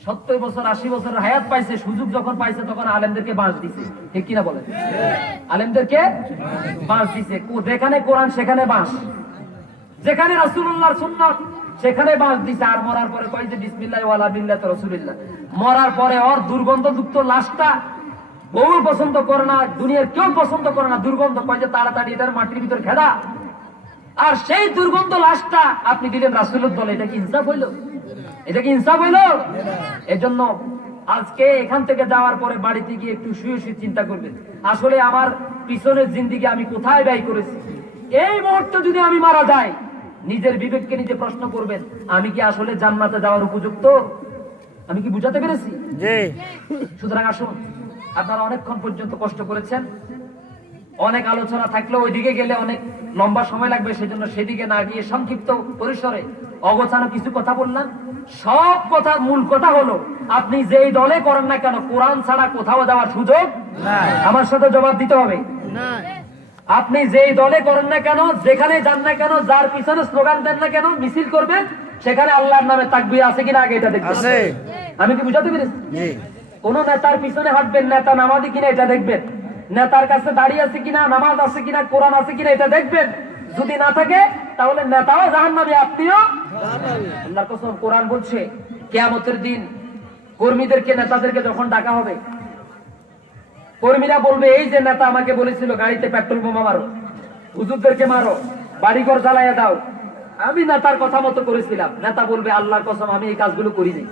70 বছর 80 বছরের হায়াত পাইছে, সুযোগ যখন পাইছে তখন আলেমদেরকে বাঁশ দিছে, ঠিক কিনা বলেন? আলেমদেরকে বাঁশ দিছে। যেখানে কোরআন সেখানে বাঁশ, যেখানে রাসূলুল্লাহর সুন্নাত সেখানে বাঁশ দিছে। আর মরার পরে কয় যে বিসমিল্লাহি ওয়া আলা মিল্লাতি রাসূলিল্লাহ। মরার পরে ওর দুর্গন্ধযুক্ত লাশটা বউ পছন্দ করে না, দুনিয়ার কেউ পছন্দ করে না, দুর্গন্ধ, কয় যে তাড়াতাড়ি এটার মাটির ভিতর খেদা। আর সেই দুর্গন্ধ লাশটা আপনি দিলেন রাসূলের দলে। এটা কি ইনসাফ হইল? এটা কি ইনসাফ হইল? এজন্য আজকে এখান থেকে যাওয়ার পরে বাড়িতে গিয়ে একটু শুয়ে শুয়ে চিন্তা করবেন, আসলে আমার পিছনের জিন্দেগি আমি কোথায় ব্যয় করেছি। এই মুহূর্তে যদি আমি মারা যাই, নিজের বিবেককে নিজে প্রশ্ন করবেন, আমি কি আসলে জান্নাতে যাওয়ার উপযুক্ত? আমি কি বুঝাতে পেরেছি? জি। সুতরাং আসুন, আপনারা অনেকক্ষণ পর্যন্ত কষ্ট করেছেন, অনেক আলোচনা থাকলেও ওইদিকে গেলে অনেক লম্বা সময় লাগবে, সেজন্য সেদিকে না গিয়ে সংক্ষিপ্ত পরিসরে অগোছানো কিছু কথা বললাম। সব কথার মূল কথা হলো, আপনি যেই দলে করেন না কেন, কোরআন ছাড়া কোথাও যাওয়ার সুযোগ নাই। আমার সাথে জবাব দিতে হবে। আপনি যেই দলে করেন না কেন, যেখানে যান না কেন, যার পিছনে স্লোগান দেন না কেন, মিছিল করবেন, সেখানে আল্লাহর নামে তাকবীর আছে কিনা আগে এটা দেখবেন। আছে। আমি কি বুঝাতে পেরেছি? জি। কোন নেতার পিছনে হাঁটবেন, নেতা নামাজি কিনা এটা দেখবেন, নেতার কাছে দাঁড়িয়ে আছে কিনা, নামাজ আছে কিনা, কোরআন আছে কিনা এটা দেখবেন। যদি না থাকে তাহলে নেতাও জাহান্নামী, আপনিও। আল্লাহর কসম, কোরআন বলছে কিয়ামতের দিন কর্মীদেরকে, নেতাদেরকে যখন ডাকা হবে, কর্মীরা বলবে, এই যে নেতা আমাকে বলেছিল গাড়িতে পেট্রোল বোমা মারো, হুজুরদেরকে মারো, বাড়িঘর জ্বালাইয়া দাও, আমি নেতার কথা মতো করেছিলাম। নেতা বলবে, আল্লাহর কসম আমি এই কাজগুলো করিনি,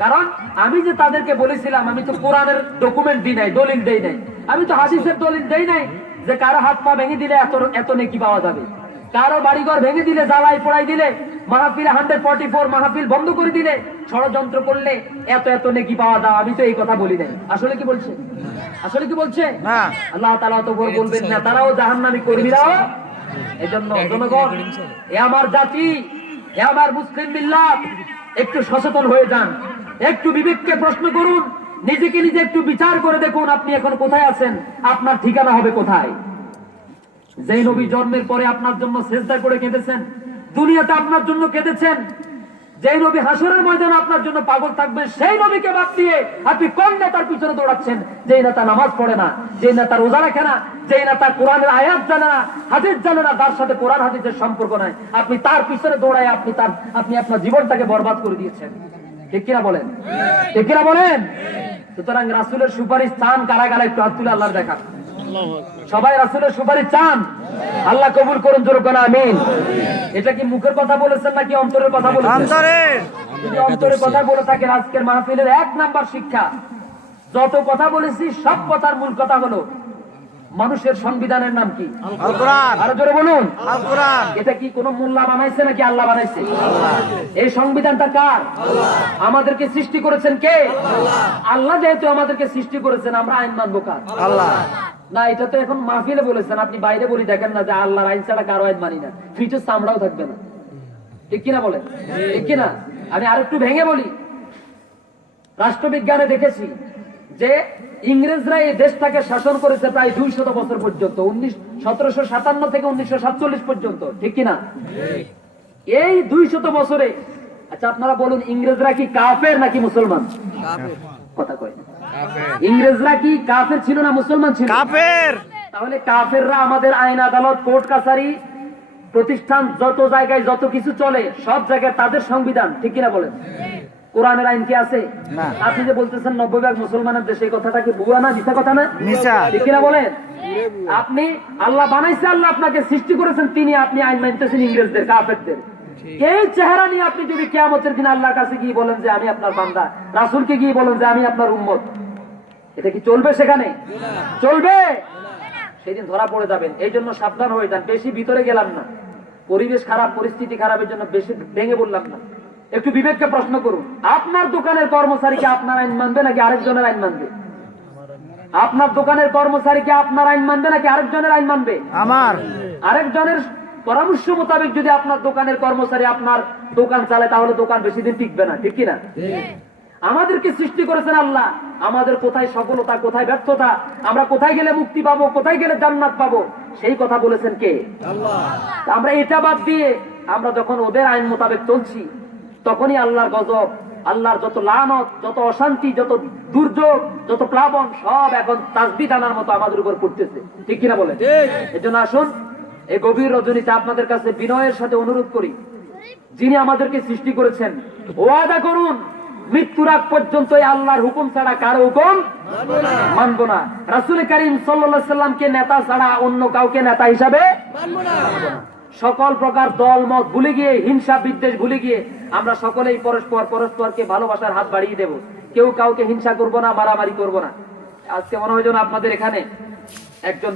কারণ আমি যে তাদেরকে বলেছিলাম, আমি তো কোরআনের ডকুমেন্ট দিই নাই, দলিল দেই নাই, আমি তো হাদিসের দলিল দেই নাই যে কারো হাত পা ভেঙে দিলে এত নেকি পাওয়া যাবে, কারো বাড়িঘর ভেঙে দিলে, জ্বালাই পোড়াই দিলে, মাহফিল 144 মাহফিল বন্ধ করে দিলে, ষড়যন্ত্র করলে এত নেকি পাওয়া যায়, আমি তো এই কথা বলি নাই। আসলে কি বলছে? আসলে কি বলছে? না। আল্লাহ তাআলা তো বলবেন না, তারাও জাহান্নামী, কর্মীরাও। এজন্য জনগণ, এ আমার জাতি, এ আমার মুসলিম মিল্লাত, একটু সচেতন হয়ে যান, একটু বিবেককে প্রশ্ন করুন, নিজেকে নিজে একটু বিচার করে দেখুন, আপনি এখন কোথায় আছেন, আপনার ঠিকানা হবে কোথায়। যেই নবী জন্মের পরে আপনার জন্য সেজদা করে কেঁদেছেন, দুনিয়াতে আপনার জন্য কেঁদেছেন, যেই নবী হাসরের ময়দানে আপনার জন্য পাগল থাকবেন, সেই নবীকে বাদ দিয়ে আপনি কোন নেতার পিছনে দৌড়াচ্ছেন? যেই নেতা নামাজ পড়ে না, যেই নেতা রোজা রাখে না, যেই নেতা কোরআনের আয়াত জানে না, হাদিস জানে না, তার সাথে কোরআন হাদিসের সম্পর্ক নাই, আপনি তার পিছনে দৌড়ায় আপনি আপনার জীবনটাকে বরবাদ করে দিয়েছেন। ঠিক কিনা বলেন? ঠিক কিনা বলেন? সুতরাং রাসূলের সুপারিশ চান কারা কারা? একটু হাত তুলে আল্লাহর দেখা। সবাই রাসূলের সুপারিশ চান? আল্লাহ কবুল করুন, জোরে বলেন আমিন। এটা কি মুখের কথা বলেছেন নাকি অন্তরের কথা বলেছেন? অন্তরের। যদি অন্তরের কথা বলে থাকেন, আজকের মাহফিলের 1 নাম্বার শিক্ষা, যত কথা বলেছি সব কথার মূল কথা হলো, মানুষের সংবিধানের নাম কি? আল কোরআন। আরো জোরে বলুন। আল কোরআন। এটা কি কোন মোল্লা বানাইছে নাকি আল্লাহ বানাইছে? এই সংবিধানটা কার? আমাদেরকে সৃষ্টি করেছেন কে? আল্লাহ। যেহেতু আমাদেরকে সৃষ্টি করেছেন, আমরা আইন মানবো কার? আল্লাহ। না, এটা তো এখন মাহফিলে বলেছেন, আপনি বাইরে বলি দেখেন না যে আল্লাহর আইন ছাড়া কারো আইন মানি না, ফিউচার চামড়াও থাকবে না। ঠিক কিনা বলেন? ঠিক কিনা? আমি আরেকটু ভেঙে বলি, রাষ্ট্রবিজ্ঞানে দেখেছি যে ইংরেজরা এই দেশটাকে শাসন করেছে প্রায় 200 বছর পর্যন্ত, 1757 থেকে 1947 পর্যন্ত। ঠিক কিনা? এই 200 বছরে, আচ্ছা আপনারা বলুন, ইংরেজরা কি কাফের নাকি মুসলমান? কথা কয়, ইংরেজরা কি কাফের ছিল না মুসলমান ছিল? কাফের। তাহলে কাফেররা আমাদের আইন আদালত, কোর্ট কাছারি, প্রতিষ্ঠান, যত জায়গায় যত কিছু চলে, সব জায়গায় তাদের সংবিধান। ঠিক কিনা বলেন? কোরআনের আইন কি আছে? না। আপনি যে বলতেছেন 90% মুসলমানের দেশে, এই কথাটা কি ভুয়া না মিথ্যা কথা না? মিথ্যা। ঠিক কিনা বলেন? আপনি, আল্লাহ বানাইছে, আল্লাহ আপনাকে সৃষ্টি করেছেন, তিনি, আপনি আইন মানতেছেন ইংরেজদের, কাফেরদের। এই চেহারা নিয়ে আপনি যদি কিয়ামতের দিন আল্লাহর কাছে গিয়ে বলেন যে আমি আপনার বান্দা, রাসূলকে গিয়ে বলেন যে আমি আপনার উম্মত, এটা কি চলবে? সেখানে চলবে? সেদিন ধরা পড়ে যাবেন। এই জন্য সাবধান হয়ে যান। বেশি ভিতরে গেলাম না, পরিবেশ খারাপ, পরিস্থিতি খারাপের জন্য বেশি ভেঙে বললাম না। একটু বিবেককে প্রশ্ন করুন, আপনার দোকানের কর্মচারীকে আপনার আইন মানবে নাকি আরেকজনের আইন মানবে? আপনার দোকানের কর্মচারীকে আপনার আইন মানবে নাকি আরেকজনের আইন মানবে? আমার। আরেকজনের পরামর্শ মোতাবেক যদি আপনার দোকানের কর্মচারী আপনার দোকান চালায়, তাহলে দোকান বেশি দিন টিকবে না। ঠিক কিনা? আমাদেরকে সৃষ্টি করেছেন আল্লাহ, আমাদের কোথায় সফলতা, কোথায় ব্যর্থতা, আমরা কোথায় গেলে মুক্তি পাবো, কোথায় গেলে জান্নাত পাবো, সেই কথা বলেছেন কে? আল্লাহ। আমরা এটা বাদ দিয়ে আমরা যখন ওদের আইন মোতাবেক চলছি, তখনই আল্লাহর গজব, আল্লাহর যত লানত, যত অশান্তি, যত দুর্যোগ, যত প্লাবন, সব এখন তাসবিহ দানার মতো আমাদের উপর পড়তেছে। ঠিক কিনা বলেন? এজন্য আসুন, এই গভীর রজনীতে আপনাদের কাছে বিনয়ের সাথে অনুরোধ করি, যিনি আমাদেরকে সৃষ্টি করেছেন, ওয়াদা করুন মৃত্যুর আগ পর্যন্ত এই আল্লাহর হুকুম ছাড়া কারো হুকুম মানবো না। রাসূল করিম সাল্লাল্লাহু আলাইহি সাল্লামকে নেতা ছাড়া অন্য কাউকে নেতা হিসাবে মানবো না। সকল প্রকার দল মত ভুলে গিয়ে, হিংসা বিদ্বেষ ভুলে গিয়ে আমরা সকলেই পরস্পরকে ভালোবাসার হাত বাড়িয়ে দেব। কেউ কাউকে হিংসা করবো না, মারামারি করবো না। আজকে মনে হয় যেন আপনাদের এখানে একজন